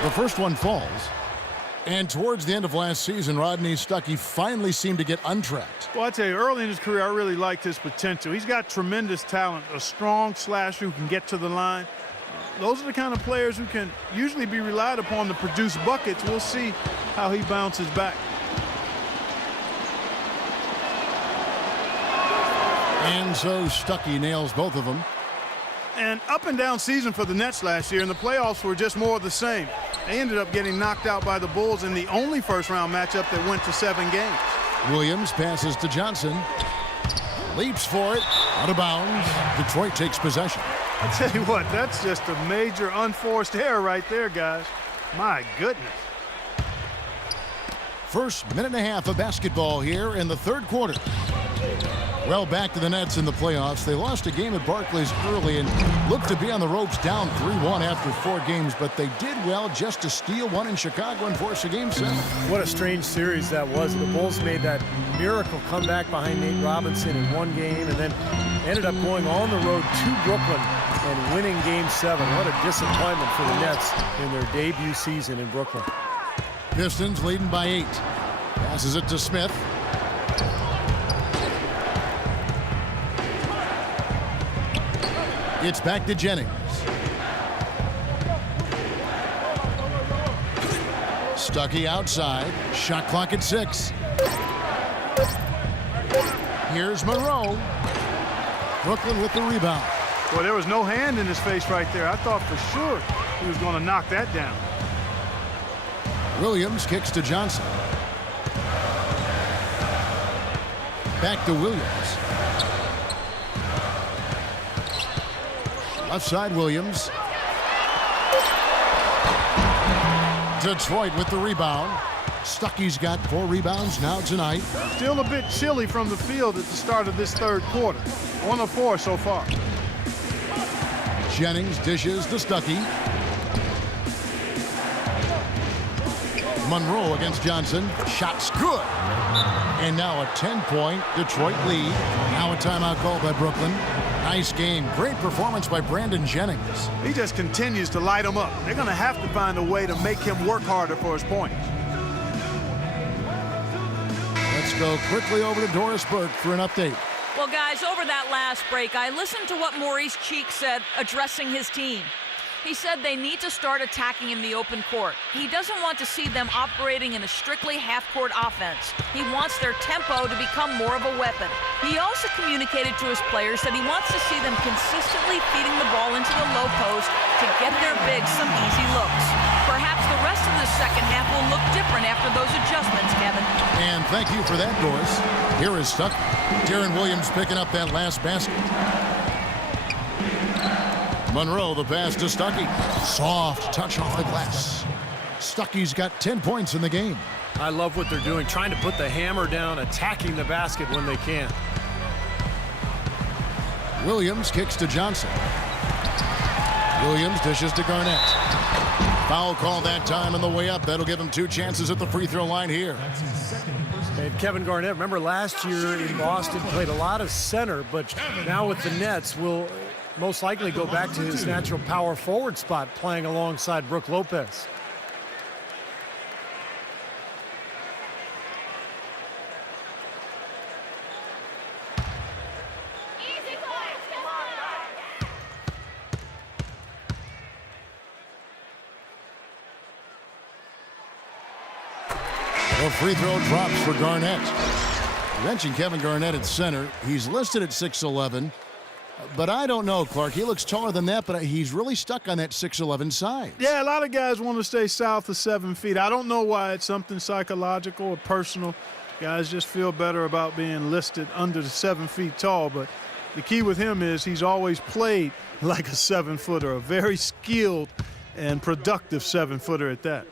The first one falls. And towards the end of last season, Rodney Stuckey finally seemed to get untrapped. Well, I tell you, early in his career, I really liked his potential. He's got tremendous talent, a strong slasher who can get to the line. Those are the kind of players who can usually be relied upon to produce buckets. We'll see how he bounces back. And so Stuckey nails both of them. An up and down season for the Nets last year, and the playoffs were just more of the same. They ended up getting knocked out by the Bulls in the only first-round matchup that went to 7 games. Williams passes to Johnson. Leaps for it. Out of bounds. Detroit takes possession. I tell you what, that's just a major unforced error right there, guys. My goodness. First minute and a half of basketball here in the third quarter. Well, back to the Nets in the playoffs. They lost a game at Barclays early and looked to be on the ropes down 3-1 after 4 games, but they did well just to steal one in Chicago and force a game 7. What a strange series that was. The Bulls made that miracle comeback behind Nate Robinson in 1 game and then ended up going on the road to Brooklyn and winning game 7. What a disappointment for the Nets in their debut season in Brooklyn. Pistons leading by 8. Passes it to Smith. It's back to Jennings. Stuckey outside. Shot clock at 6. Here's Monroe. Brooklyn with the rebound. Well, there was no hand in his face right there. I thought for sure he was going to knock that down. Williams kicks to Johnson. Back to Williams. Left side, Williams. Detroit with the rebound. Stuckey's got 4 rebounds now tonight. Still a bit chilly from the field at the start of this third quarter. 1 of 4 so far. Jennings dishes to Stuckey. Monroe against Johnson. Shot's good. And now a 10-point Detroit lead. Now a timeout called by Brooklyn. Nice game. Great performance by Brandon Jennings. He just continues to light them up. They're going to have to find a way to make him work harder for his points. Let's go quickly over to Doris Burke for an update. Well, guys, over that last break, I listened to what Maurice Cheek said addressing his team. He said they need to start attacking in the open court. He doesn't want to see them operating in a strictly half-court offense. He wants their tempo to become more of a weapon. He also communicated to his players that he wants to see them consistently feeding the ball into the low post to get their bigs some easy looks. Perhaps the rest of the second half will look different after those adjustments, Kevin. And thank you for that, Doris. Here is Stuck. Darren Williams picking up that last basket. Monroe, the pass to Stuckey. Soft touch off the glass. Stuckey's got 10 points in the game. I love what they're doing, trying to put the hammer down, attacking the basket when they can. Williams kicks to Johnson. Williams dishes to Garnett. Foul call that time on the way up. That'll give him 2 chances at the free throw line here. And Kevin Garnett, remember last year in Boston, played a lot of center, but now with the Nets will most likely go back to his natural power forward spot, playing alongside Brook Lopez. The free throw drops for Garnett. You mentioned Kevin Garnett at center. He's listed at 6'11", but I don't know, Clark. He looks taller than that, but he's really stuck on that 6'11" size. Yeah, a lot of guys want to stay south of 7 feet. I don't know why. It's something psychological or personal. Guys just feel better about being listed under the 7 feet tall, but the key with him is he's always played like a 7-footer, a very skilled and productive 7-footer at that.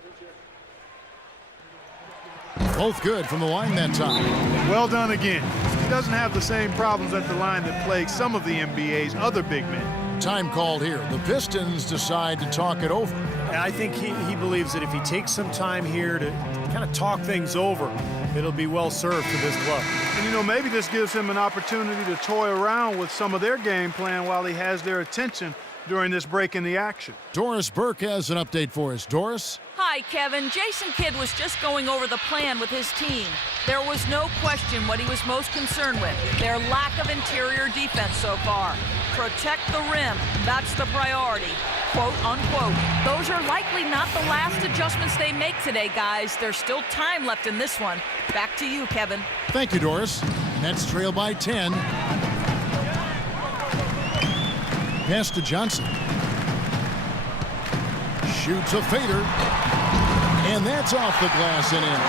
Both good from the line that time. Well done again. He doesn't have the same problems at the line that plague some of the NBA's other big men. Time called here. The Pistons decide to talk it over. And I think he believes that if he takes some time here to kind of talk things over, it'll be well served for this club. And, you know, maybe this gives him an opportunity to toy around with some of their game plan while he has their attention during this break in the action. Doris Burke has an update for us. Doris? Hi, Kevin. Jason Kidd was just going over the plan with his team. There was no question what he was most concerned with, their lack of interior defense so far. Protect the rim. That's the priority. Quote, unquote. Those are likely not the last adjustments they make today, guys. There's still time left in this one. Back to you, Kevin. Thank you, Doris. Nets trail by 10. Pass to Johnson. Shoots a fader. And that's off the glass and in.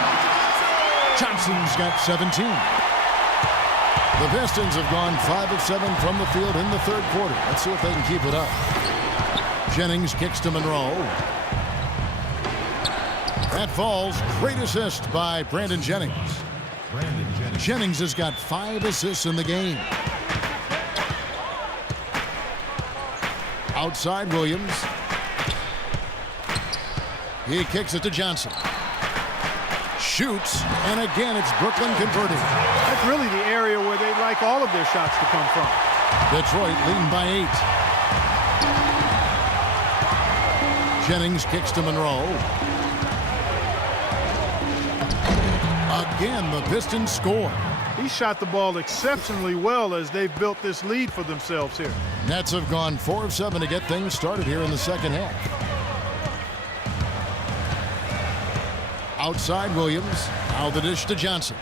Johnson's got 17. The Pistons have gone 5 of 7 from the field in the third quarter. Let's see if they can keep it up. Jennings kicks to Monroe. That falls. Great assist by Brandon Jennings. Jennings has got 5 assists in the game. Outside Williams. He kicks it to Johnson. Shoots, and again it's Brooklyn converting. That's really the area where they like all of their shots to come from. Detroit leading by 8. Jennings kicks to Monroe. Again, the Pistons score. He shot the ball exceptionally well as they've built this lead for themselves here. Nets have gone 4 of 7 to get things started here in the second half. Outside Williams. Now the dish to Johnson.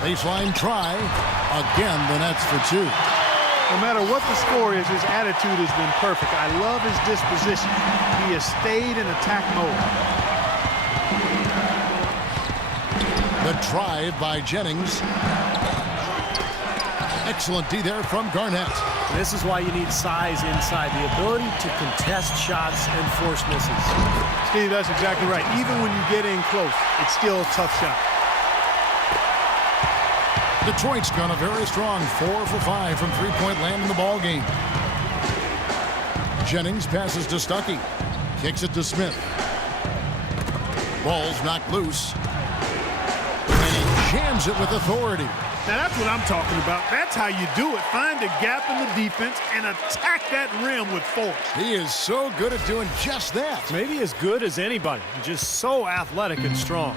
Baseline try. Again, the Nets for 2. No matter what the score is, his attitude has been perfect. I love his disposition. He has stayed in attack mode. The drive by Jennings. Excellent D there from Garnett. This is why you need size inside, the ability to contest shots and force misses. Steve, that's exactly right. Even when you get in close, it's still a tough shot. Detroit's gone a very strong 4 for 5 from three-point land in the ball game. Jennings passes to Stuckey. Kicks it to Smith. Ball's knocked loose. And he jams it with authority. Now that's what I'm talking about. That's how you do it. Find a gap in the defense and attack that rim with force. He is so good at doing just that. Maybe as good as anybody. Just so athletic and strong.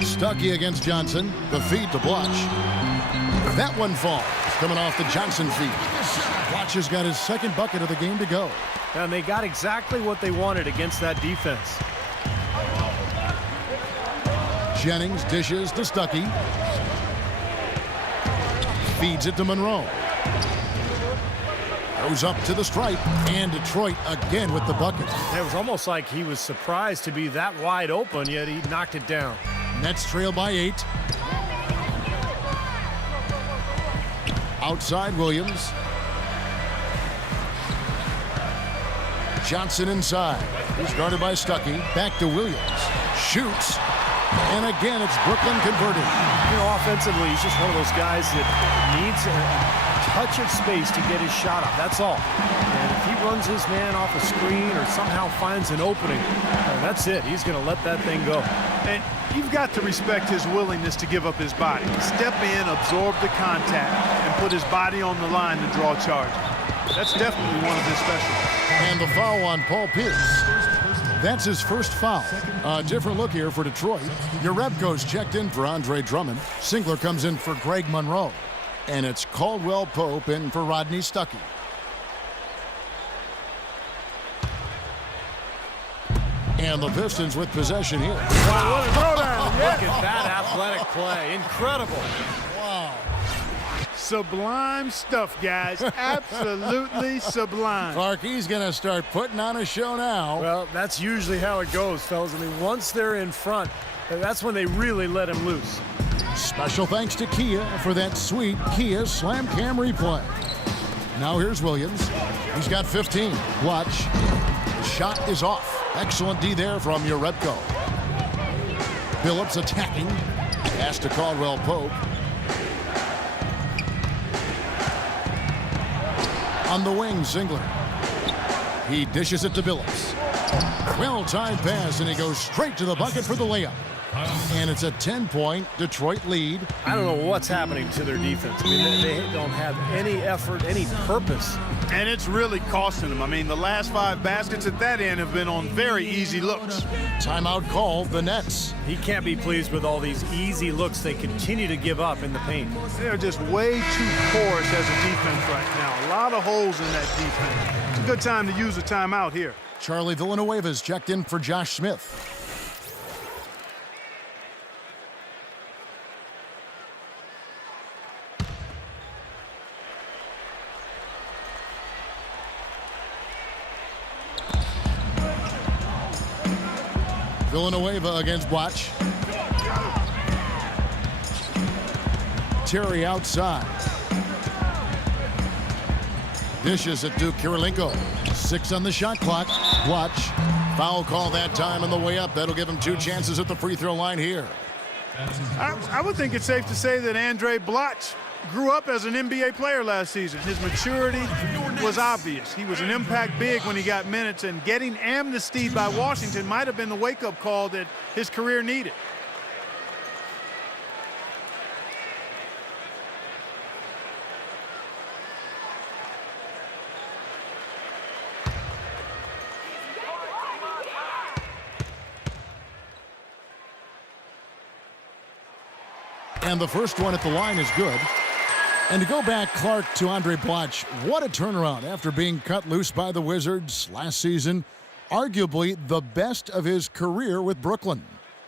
Stuckey against Johnson. The feed to Blotch. That one falls. Coming off the Johnson feed. Blotch has got his second bucket of the game to go. And they got exactly what they wanted against that defense. Jennings dishes to Stuckey. Feeds it to Monroe. Goes up to the stripe. And Detroit again with the bucket. It was almost like he was surprised to be that wide open, yet he knocked it down. Nets trail by 8. Outside Williams. Johnson inside. He's guarded by Stuckey. Back to Williams. Shoots. And again, it's Brooklyn converting. You know, offensively, he's just one of those guys that needs a touch of space to get his shot off. That's all. And if he runs his man off a screen or somehow finds an opening, that's it. He's going to let that thing go. And you've got to respect his willingness to give up his body. Step in, absorb the contact, and put his body on the line to draw charge. That's definitely one of his specials. And the foul on Paul Pierce. That's his first foul. A different look here for Detroit. Jerebko's checked in for Andre Drummond. Singler comes in for Greg Monroe. And it's Caldwell Pope in for Rodney Stuckey. And the Pistons with possession here. Wow, what a throwdown. Yeah. Look at that athletic play. Incredible. Wow. Sublime stuff, guys. Absolutely sublime. Clark, he's going to start putting on a show now. Well, that's usually how it goes, fellas. I mean, once they're in front, that's when they really let him loose. Special thanks to Kia for that sweet Kia Slam Cam replay. Now here's Williams. He's got 15. Watch. The shot is off. Excellent D there from Jerebko. Billups attacking. Pass to Caldwell Pope. On the wing, Singler. He dishes it to Billups. Well-timed pass, and he goes straight to the bucket for the layup. And it's a 10-point Detroit lead. I don't know what's happening to their defense. I mean, they don't have any effort, any purpose. And it's really costing them. I mean, the last 5 baskets at that end have been on very easy looks. Timeout called, the Nets. He can't be pleased with all these easy looks they continue to give up in the paint. They're just way too porous as a defense right now. A lot of holes in that defense. It's a good time to use a timeout here. Charlie Villanueva's checked in for Josh Smith. Villanueva against Blotch. Terry outside. Dishes it to Kirilenko. 6 on the shot clock. Blotch. Foul call that time on the way up. That'll give him 2 chances at the free throw line here. I would think it's safe to say that Andre Blotch grew up as an NBA player last season. His maturity was obvious. He was an impact big when he got minutes, and getting amnestied by Washington might have been the wake-up call that his career needed. And the first one at the line is good. And to go back, Clark, to Andre Blotch, what a turnaround after being cut loose by the Wizards last season. Arguably the best of his career with Brooklyn.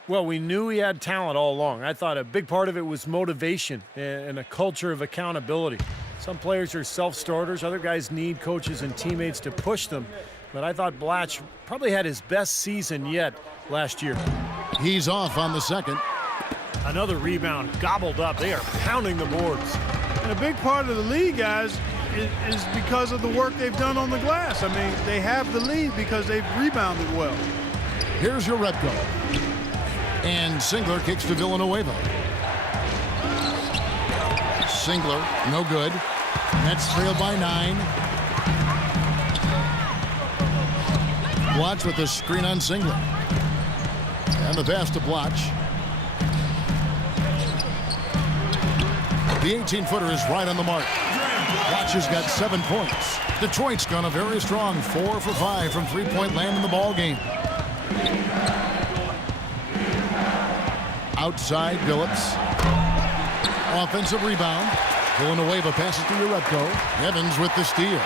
Well, we knew he had talent all along. I thought a big part of it was motivation and a culture of accountability. Some players are self-starters. Other guys need coaches and teammates to push them. But I thought Blotch probably had his best season yet last year. He's off on the second. Another rebound gobbled up. They are pounding the boards. And a big part of the lead, guys, is because of the work they've done on the glass. I mean, they have the lead because they've rebounded well. Here's Jerebko. And Singler kicks to Villanueva. Singler, no good. Nets trail by 9. Blotch with the screen on Singler. And the pass to Blotch. The 18-footer is right on the mark. Watch has got 7 points. Detroit's gone a very strong 4 for 5 from three-point land in the ball game. Outside, Billups. Offensive rebound. Villanueva passes to Urebko. Evans with the steal.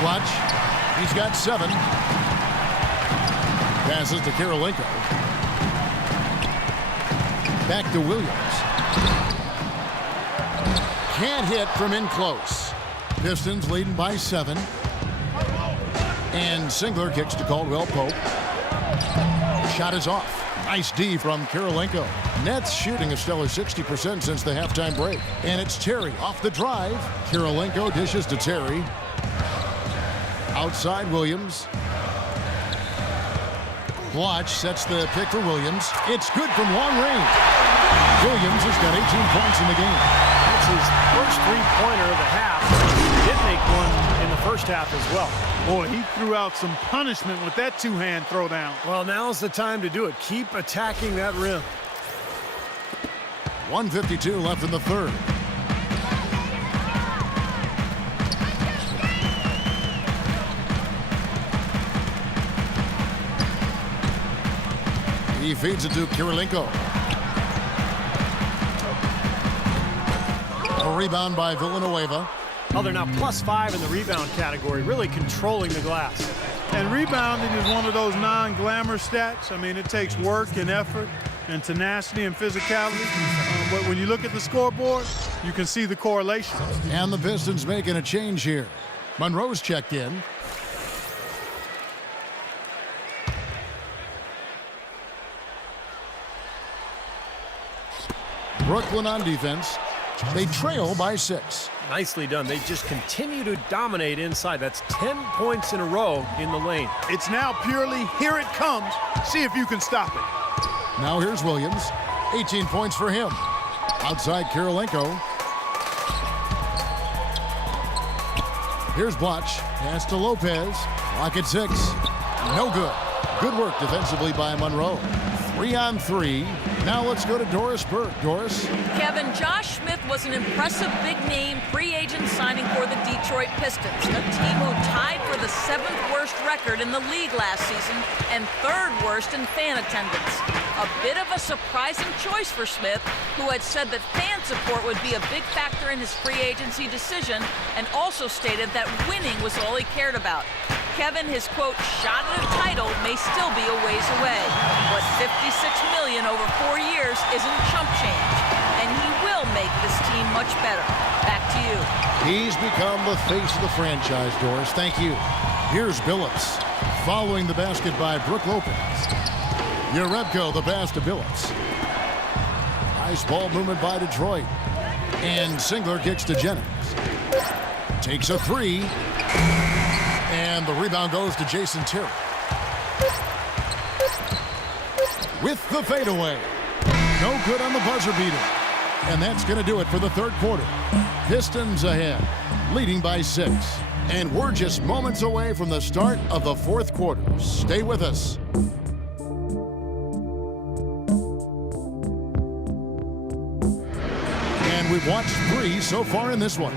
Watch. He's got 7. Passes to Karolinko. Back to Williams. Can't hit from in close. Pistons leading by 7. And Singler kicks to Caldwell Pope. Shot is off. Nice D from Karolinko. Nets shooting a stellar 60% since the halftime break. And it's Terry off the drive. Karolinko dishes to Terry. Outside Williams. Blotch sets the pick for Williams. It's good from long range. Williams has got 18 points in the game. That's his first three-pointer of the half. He did make one in the first half as well. Boy, he threw out some punishment with that two-hand throwdown. Well, now's the time to do it. Keep attacking that rim. 1:52 left in the third. He feeds it to Karolinko. A rebound by Villanueva. Oh, they're now +5 in the rebound category, really controlling the glass. And rebounding is one of those non-glamour stats. I mean, it takes work and effort and tenacity and physicality. But when you look at the scoreboard, you can see the correlation. And the Pistons making a change here. Monroe's checked in. Brooklyn on defense. They trail by 6. Nicely done. They just continue to dominate inside. That's 10 points in a row in the lane. It's now purely here it comes. See if you can stop it. Now here's Williams. 18 points for him. Outside Karolinko. Here's Blotch. Pass to Lopez. Lock at 6. No good. Good work defensively by Monroe. 3 on 3. Now let's go to Doris Burke. Doris. Kevin, Josh Smith was an impressive big-name free agent signing for the Detroit Pistons, a team who tied for the 7th worst record in the league last season and 3rd worst in fan attendance. A bit of a surprising choice for Smith, who had said that fan support would be a big factor in his free agency decision and also stated that winning was all he cared about. Kevin, his quote, shot at a title may still be a ways away, but $56 million over 4 years isn't chump change, and he will make this team much better. Back to you. He's become the face of the franchise, Doris. Thank you. Here's Billups. Following the basket by Brook Lopez. Urebko, the pass to Billups. Nice ball movement by Detroit. And Singler kicks to Jennings. Takes a 3. And the rebound goes to Jason Terry. With the fadeaway. No good on the buzzer beater. And that's going to do it for the third quarter. Pistons ahead, leading by 6. And we're just moments away from the start of the fourth quarter. Stay with us. And we've watched 3 so far in this one.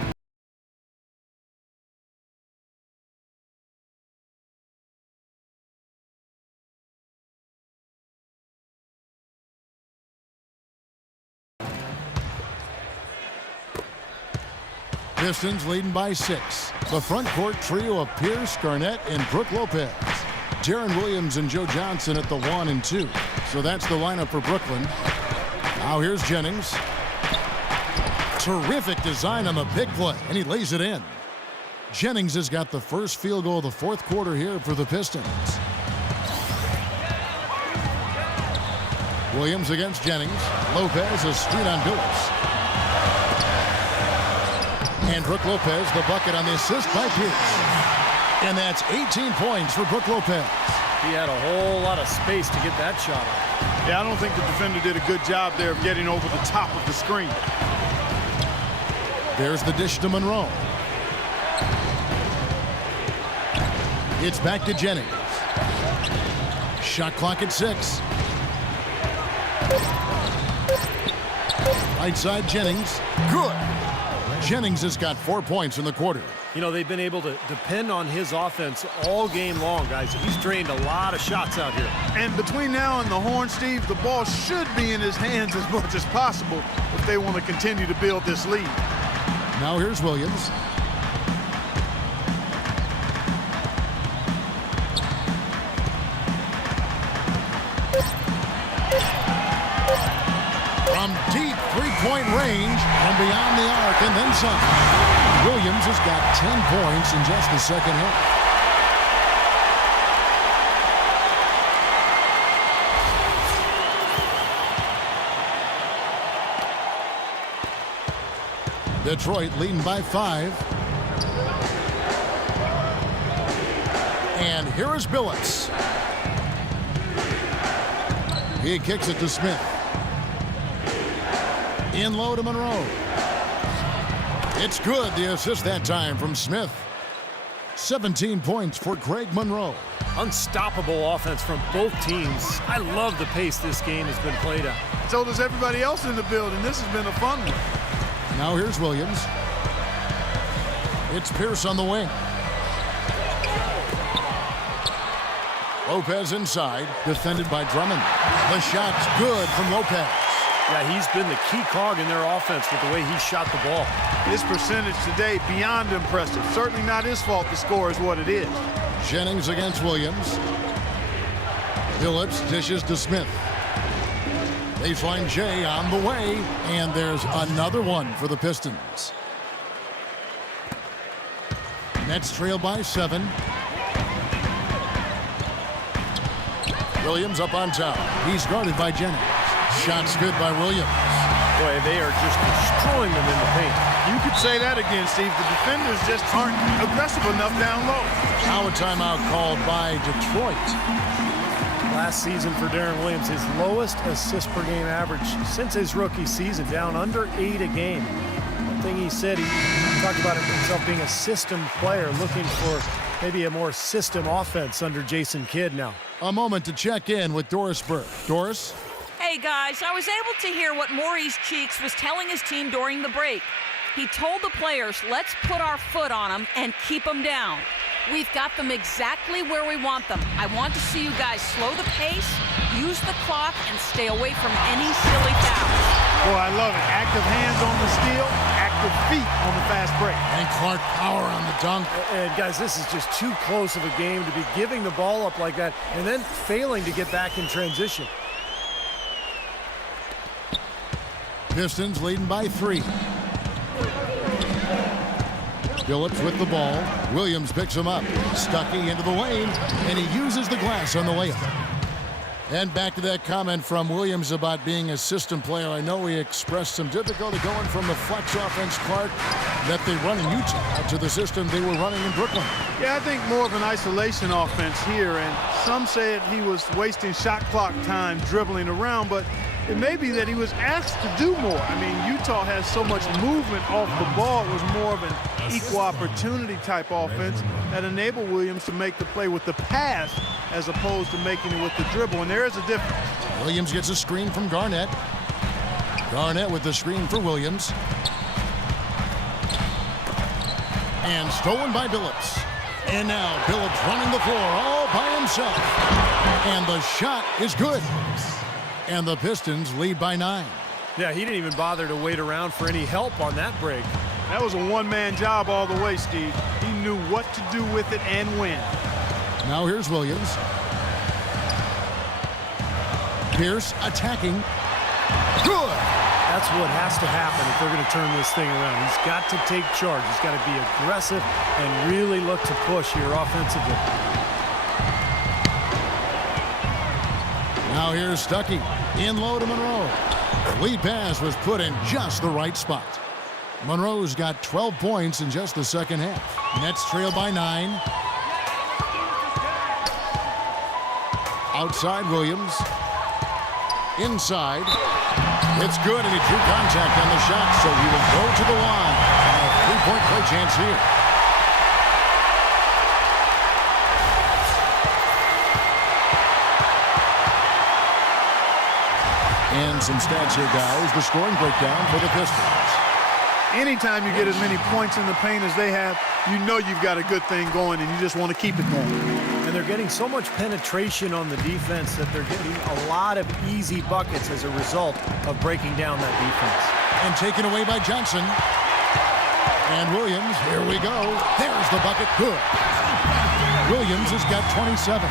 Pistons leading by 6. The front court trio of Pierce, Garnett, and Brook Lopez. Jaron Williams and Joe Johnson at the 1 and 2. So that's the lineup for Brooklyn. Now here's Jennings. Terrific design on the big play, and he lays it in. Jennings has got the first field goal of the fourth quarter here for the Pistons. Williams against Jennings. Lopez is straight on Billups. And Brook Lopez, the bucket on the assist by Pierce. And that's 18 points for Brook Lopez. He had a whole lot of space to get that shot off. Yeah, I don't think the defender did a good job there of getting over the top of the screen. There's the dish to Monroe. It's back to Jennings. Shot clock at 6. Right side, Jennings. Good. Jennings has got 4 points in the quarter. You know, they've been able to depend on his offense all game long, guys. He's drained a lot of shots out here. And between now and the horn, Steve, the ball should be in his hands as much as possible if they want to continue to build this lead. Now here's Williams. From deep three-point range, from beyond the arc, and then some. Williams has got 10 points in just the second half. Detroit leading by 5. And here is Billups. He kicks it to Smith. In low to Monroe. It's good. The assist that time from Smith. 17 points for Craig Monroe. Unstoppable offense from both teams. I love the pace this game has been played at. So does everybody else in the building. This has been a fun one. Now here's Williams. It's Pierce on the wing. Lopez inside, defended by Drummond. The shot's good from Lopez. Yeah, he's been the key cog in their offense with the way he shot the ball. His percentage today beyond impressive. Certainly not his fault the score is what it is. Jennings against Williams. Billups dishes to Smith. Baseline J on the way, and there's another one for the Pistons. Nets trail by 7. Williams up on top. He's guarded by Jennings. Shots good by Williams. Boy, they are just destroying them in the paint. You could say that again, Steve. The defenders just aren't aggressive enough down low. Now a timeout called by Detroit. Last season for Darren Williams, his lowest assist per game average since his rookie season, down under 8 a game. One thing he said, he talked about himself being a system player, looking for maybe a more system offense under Jason Kidd now. A moment to check in with Doris Burke. Doris? Hey guys, I was able to hear what Maurice Cheeks was telling his team during the break. He told the players, let's put our foot on them and keep them down. We've got them exactly where we want them. I want to see you guys slow the pace, use the clock, and stay away from any silly fouls. Boy, I love it. Active hands on the steal, active feet on the fast break. And Clark power on the dunk. And guys, this is just too close of a game to be giving the ball up like that and then failing to get back in transition. Pistons leading by 3. Billups with the ball. Williams picks him up. Stuckey into the lane, and he uses the glass on the layup. And back to that comment from Williams about being a system player. I know he expressed some difficulty going from the flex offense, Clark, that they run in Utah to the system they were running in Brooklyn. Yeah, I think more of an isolation offense here, and some said he was wasting shot clock time dribbling around, but it may be that he was asked to do more. I mean, Utah has so much movement off the ball. It was more of an equal opportunity type offense that enabled Williams to make the play with the pass as opposed to making it with the dribble, and there is a difference. Williams gets a screen from Garnett. Garnett with the screen for Williams. And stolen by Billups. And now Billups running the floor all by himself. And the shot is good. And the Pistons lead by 9. Yeah, he didn't even bother to wait around for any help on that break. That was a one-man job all the way, Steve. He knew what to do with it and when. Now here's Williams. Pierce attacking. Good. That's what has to happen if they're going to turn this thing around. He's got to take charge. He's got to be aggressive and really look to push here offensively. Now here's Stuckey. In low to Monroe. The lead pass was put in just the right spot. Monroe's got 12 points in just the second half. Nets trail by 9. Outside Williams. Inside. It's good, and he drew contact on the shot, so he will go to the line. A three-point play chance here. And And some stats here, guys. The scoring breakdown for the Pistons. Anytime you get as many points in the paint as they have, you know you've got a good thing going, and you just want to keep it going. And they're getting so much penetration on the defense that they're getting a lot of easy buckets as a result of breaking down that defense. And taken away by Johnson. And Williams, here we go. There's the bucket, good. Williams has got 27.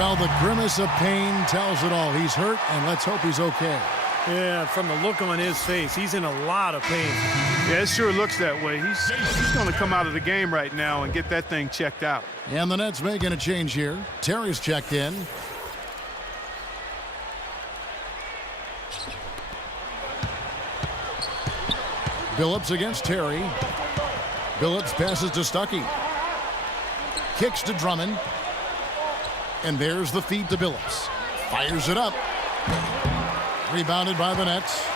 Well, the grimace of pain tells it all. He's hurt, and let's hope he's okay. Yeah, from the look on his face, he's in a lot of pain. Yeah, it sure looks that way. He's going to come out of the game right now and get that thing checked out. And the Nets making a change here. Terry's checked in. Billups against Terry. Billups passes to Stuckey. Kicks to Drummond. And there's the feed to Billups. Fires it up. Rebounded by the Nets.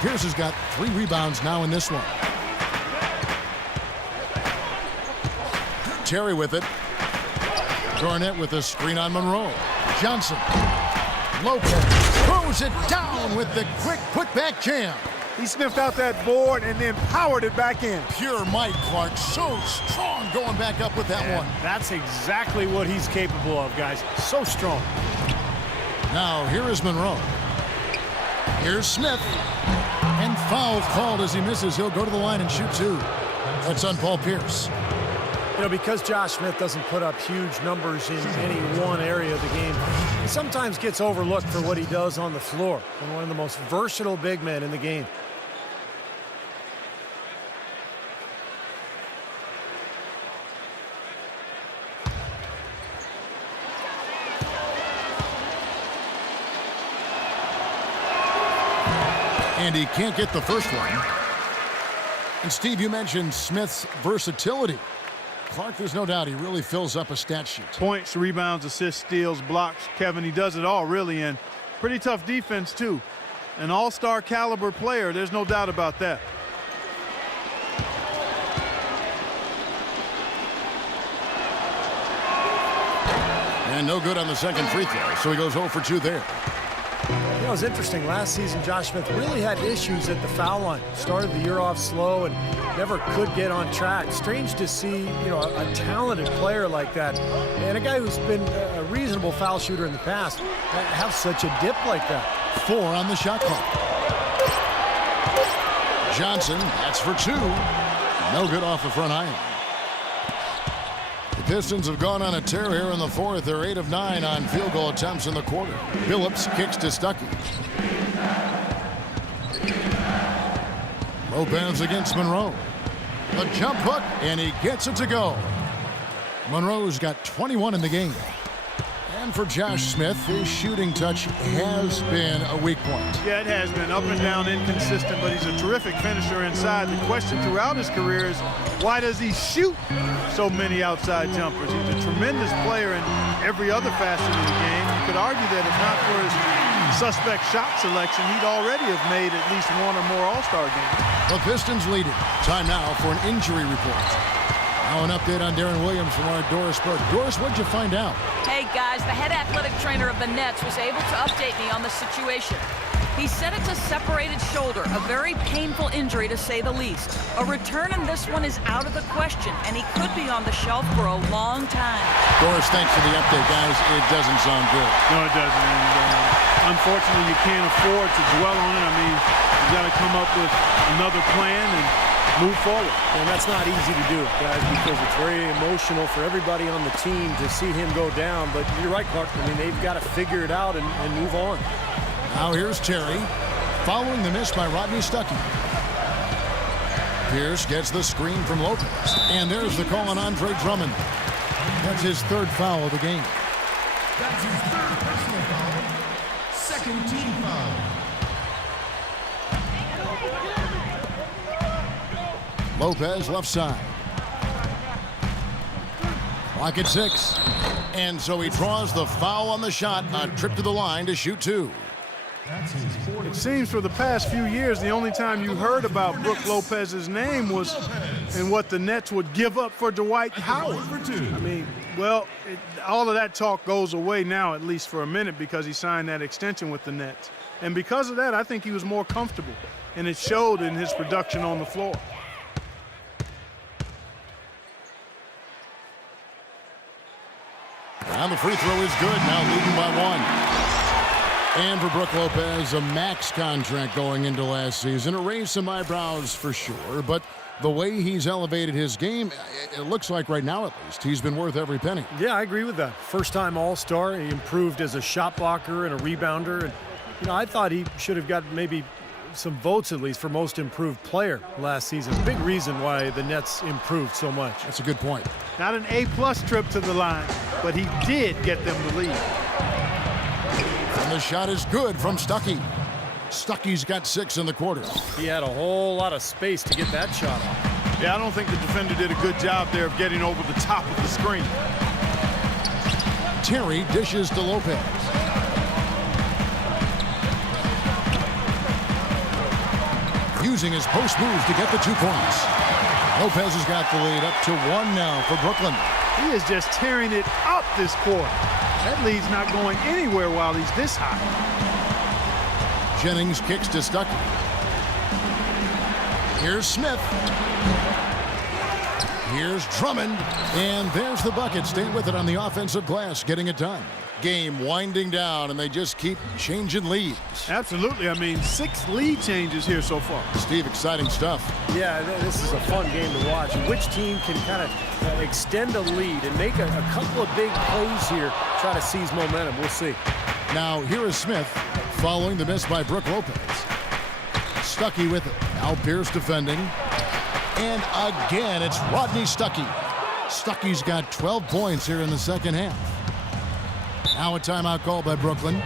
Pierce has got 3 rebounds now in this one. Terry with it. Garnett with a screen on Monroe. Johnson. Lopez throws it down with the quick putback jam. He sniffed out that board and then powered it back in. Pure Mike Clark, so strong going back up with that one. That's exactly what he's capable of, guys. So strong. Now, here is Monroe. Here's Smith. And foul called as he misses. He'll go to the line and shoot 2. That's on Paul Pierce. You know, because Josh Smith doesn't put up huge numbers in any one area of the game, he sometimes gets overlooked for what he does on the floor. And one of the most versatile big men in the game. And he can't get the first one. And Steve, you mentioned Smith's versatility. Clark, there's no doubt he really fills up a stat sheet. Points, rebounds, assists, steals, blocks. Kevin, he does it all, really, and pretty tough defense, too. An all-star caliber player, there's no doubt about that. And no good on the second free throw, so he goes 0 for 2 there. You know, it was interesting. Last season, Josh Smith really had issues at the foul line. Started the year off slow and never could get on track. Strange to see, you know, a talented player like that and a guy who's been a reasonable foul shooter in the past have such a dip like that. 4 on the shot clock. Johnson, that's for 2. No good off the front iron. The Pistons have gone on a tear here in the fourth. They're 8 of 9 on field goal attempts in the quarter. Billups kicks to Stuckey. Lopez against Monroe. The jump hook, and he gets it to go. Monroe's got 21 in the game. And for Josh Smith, his shooting touch has been a weak point. Yeah, it has been up and down, inconsistent, but he's a terrific finisher inside. The question throughout his career is, why does he shoot so many outside jumpers? He's a tremendous player in every other facet of the game. You could argue that if not for his suspect shot selection, he'd already have made at least 1 or more All-Star games. The Pistons lead it. Time now for an injury report. Now an update on Darren Williams from our Doris Burke. Doris, what'd you find out? Hey, guys, the head athletic trainer of the Nets was able to update me on the situation. He said it's a separated shoulder, a very painful injury to say the least. A return in this one is out of the question, and he could be on the shelf for a long time. Doris, thanks for the update, guys. It doesn't sound good. No, it doesn't. And, unfortunately, you can't afford to dwell on it. I mean, you got to come up with another plan and move forward. And that's not easy to do, guys, because it's very emotional for everybody on the team to see him go down. But you're right, Clark. I mean, they've got to figure it out and move on. Now here's Terry, following the miss by Rodney Stuckey. Pierce gets the screen from Lopez. And there's the call on Andre Drummond. That's his 3rd foul of the game. That's his 3rd personal foul. 2nd team foul. Lopez left side. Clock at 6. And so he draws the foul on the shot. A trip to the line to shoot 2. It seems for the past few years, the only time you heard about Brook Lopez's name was in what the Nets would give up for Dwight Howard. I mean, well, all of that talk goes away now, at least for a minute, because he signed that extension with the Nets. And because of that, I think he was more comfortable, and it showed in his production on the floor. And the free throw is good, now leading by 1. And for Brook Lopez, a max contract going into last season. It raised some eyebrows for sure, but the way he's elevated his game, it looks like right now at least, he's been worth every penny. Yeah, I agree with that. First-time All-Star. He improved as a shot blocker and a rebounder. And, I thought he should have got maybe some votes at least for most improved player last season. Big reason why the Nets improved so much. That's a good point. Not an A-plus trip to the line, but he did get them the lead. And the shot is good from Stuckey. Stuckey's got 6 in the quarter. He had a whole lot of space to get that shot off. Yeah, I don't think the defender did a good job there of getting over the top of the screen. Terry dishes to Lopez. Using his post moves to get the 2 points. Lopez has got the lead up to 1 now for Brooklyn. He is just tearing it up this quarter. That lead's not going anywhere while he's this high. Jennings kicks to Stuckey. Here's Smith. Here's Drummond. And there's the bucket. Stay with it on the offensive glass, getting it done. Game winding down, and they just keep changing leads. Absolutely. I mean, 6 lead changes here so far. Steve, exciting stuff. Yeah, this is a fun game to watch. Which team can kind of extend a lead and make a couple of big plays here, try to seize momentum. We'll see. Now, here is Smith following the miss by Brook Lopez. Stuckey with it. Now Pierce defending. And again, it's Rodney Stuckey. Stuckey's got 12 points here in the second half. Now a timeout called by Brooklyn.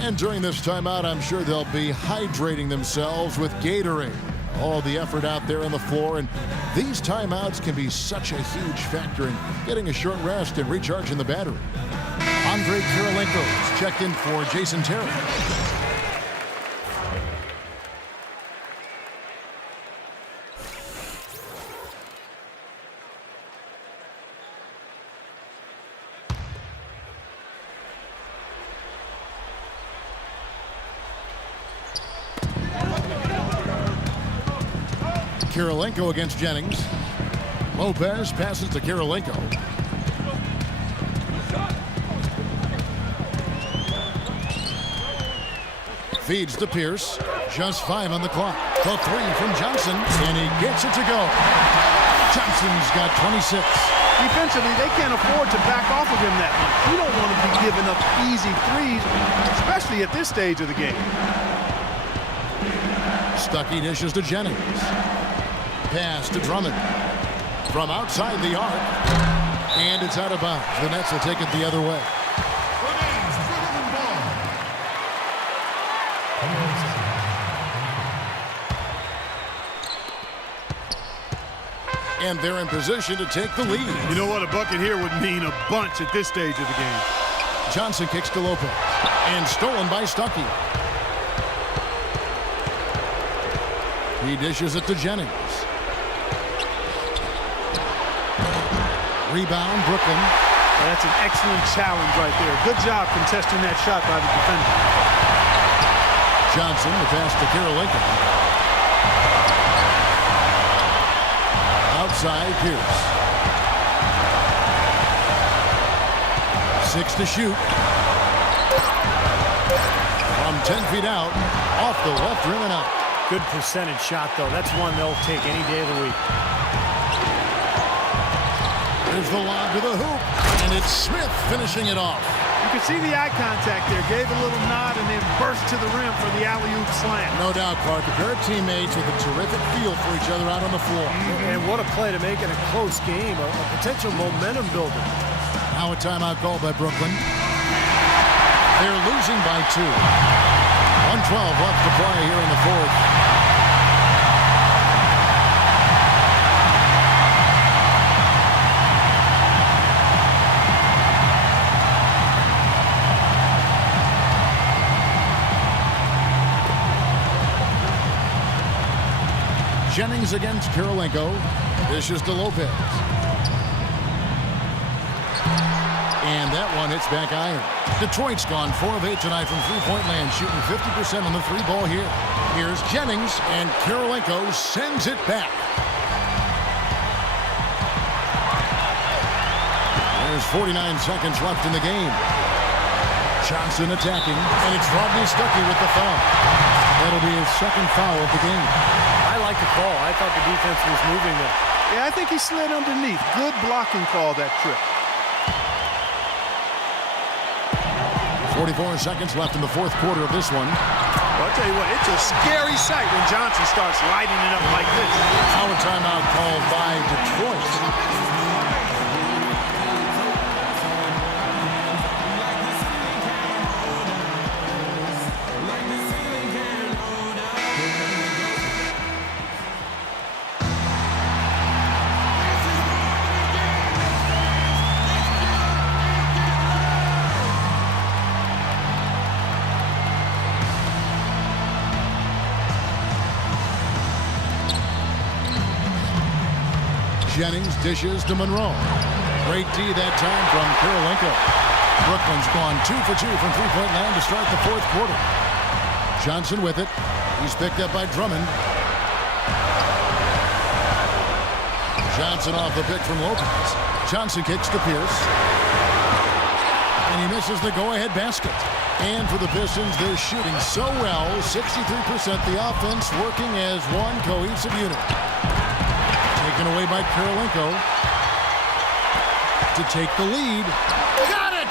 And during this timeout, I'm sure they'll be hydrating themselves with Gatorade. All the effort out there on the floor, and these timeouts can be such a huge factor in getting a short rest and recharging the battery. Andre Kirilenko is checked in for Jason Terry. Kirilenko against Jennings. Lopez passes to Kirilenko. Feeds to Pierce. Just 5 on the clock. The 3 from Johnson, and he gets it to go. Johnson's got 26. Defensively, they can't afford to back off of him that much. You don't want to be giving up easy threes, especially at this stage of the game. Stuckey dishes to Jennings. Pass to Drummond. From outside the arc. And it's out of bounds. The Nets will take it the other way. And they're in position to take the lead. You know what? A bucket here would mean a bunch at this stage of the game. Johnson kicks to Lopez. And stolen by Stuckey. He dishes it to Jennings. Rebound, Brooklyn. That's an excellent challenge right there. Good job contesting that shot by the defender. Johnson, the pass to Kirilenko. Outside, Pierce. 6 to shoot. From 10 feet out, off the left rim and out. Good percentage shot, though. That's one they'll take any day of the week. There's the lob to the hoop, and it's Smith finishing it off. You can see the eye contact there. Gave a little nod and then burst to the rim for the alley-oop slam. No doubt, Clark. A pair of teammates with a terrific feel for each other out on the floor. And what a play to make it a close game, a potential momentum builder. Now a timeout called by Brooklyn. They're losing by 2. 1:12 left to play here in the fourth. Jennings against Kirilenko. Dishes to Lopez. And that one hits back iron. Detroit's gone 4 of 8 tonight from three-point land, shooting 50% on the three ball here. Here's Jennings, and Kirilenko sends it back. There's 49 seconds left in the game. Johnson attacking, and it's Rodney Stuckey with the foul. That'll be his second foul of the game. I like the call. I thought the defense was moving there. Yeah, I think he slid underneath. Good blocking call that trip. 44 seconds left in the fourth quarter of this one. Well, I'll tell you what, it's a scary sight when Johnson starts lighting it up like this. Now a timeout called by Detroit. Jennings dishes to Monroe. Great D that time from Kirilenko. Brooklyn's gone 2 for 2 from three-point land to start the fourth quarter. Johnson with it. He's picked up by Drummond. Johnson off the pick from Lopez. Johnson kicks to Pierce. And he misses the go-ahead basket. And for the Pistons, they're shooting so well, 63%, the offense working as one cohesive unit. Taken away by Kirilenko to take the lead. Got it!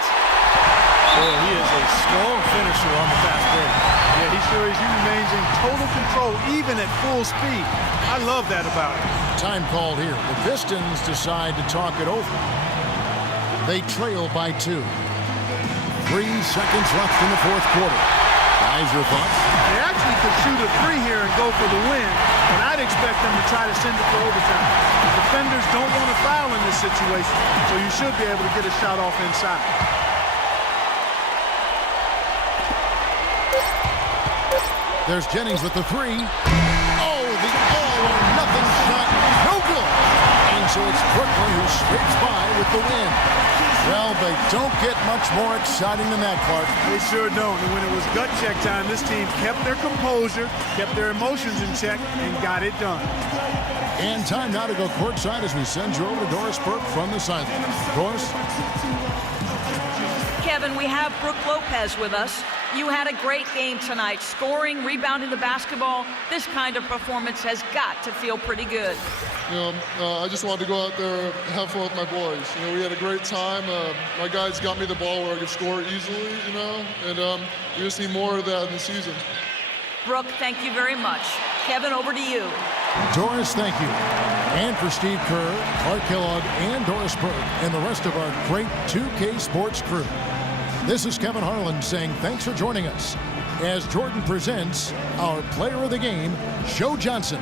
Boy, he is a strong finisher on the fast break. Yeah, he sure is. He remains in total control, even at full speed. I love that about him. Time called here. The Pistons decide to talk it over. They trail by 2. 3 seconds left in the fourth quarter. Guys, your thoughts? They actually could shoot a 3 here and go for the win, but I'd expect them to try to send it to overtime. The defenders don't want to foul in this situation, so you should be able to get a shot off inside. There's Jennings with the 3. Oh, the all-or-nothing shot. No good. And so it's Brooklyn who scrapes by with the win. Well, they don't get much more exciting than that, Clark. They sure don't. And when it was gut check time, this team kept their composure, kept their emotions in check, and got it done. And time now to go courtside as we send you over to Doris Burke from the sideline. Doris? Kevin, we have Brooke Lopez with us. You had a great game tonight, scoring, rebounding the basketball. This kind of performance has got to feel pretty good. I just wanted to go out there and have fun with my boys. We had a great time. My guys got me the ball where I could score easily, and we just need more of that in the season. Brooke, thank you very much. Kevin, over to you. Doris, thank you. And for Steve Kerr, Clark Kellogg, and Doris Burke, and the rest of our great 2K Sports crew. This is Kevin Harlan saying thanks for joining us as Jordan presents our player of the game, Joe Johnson.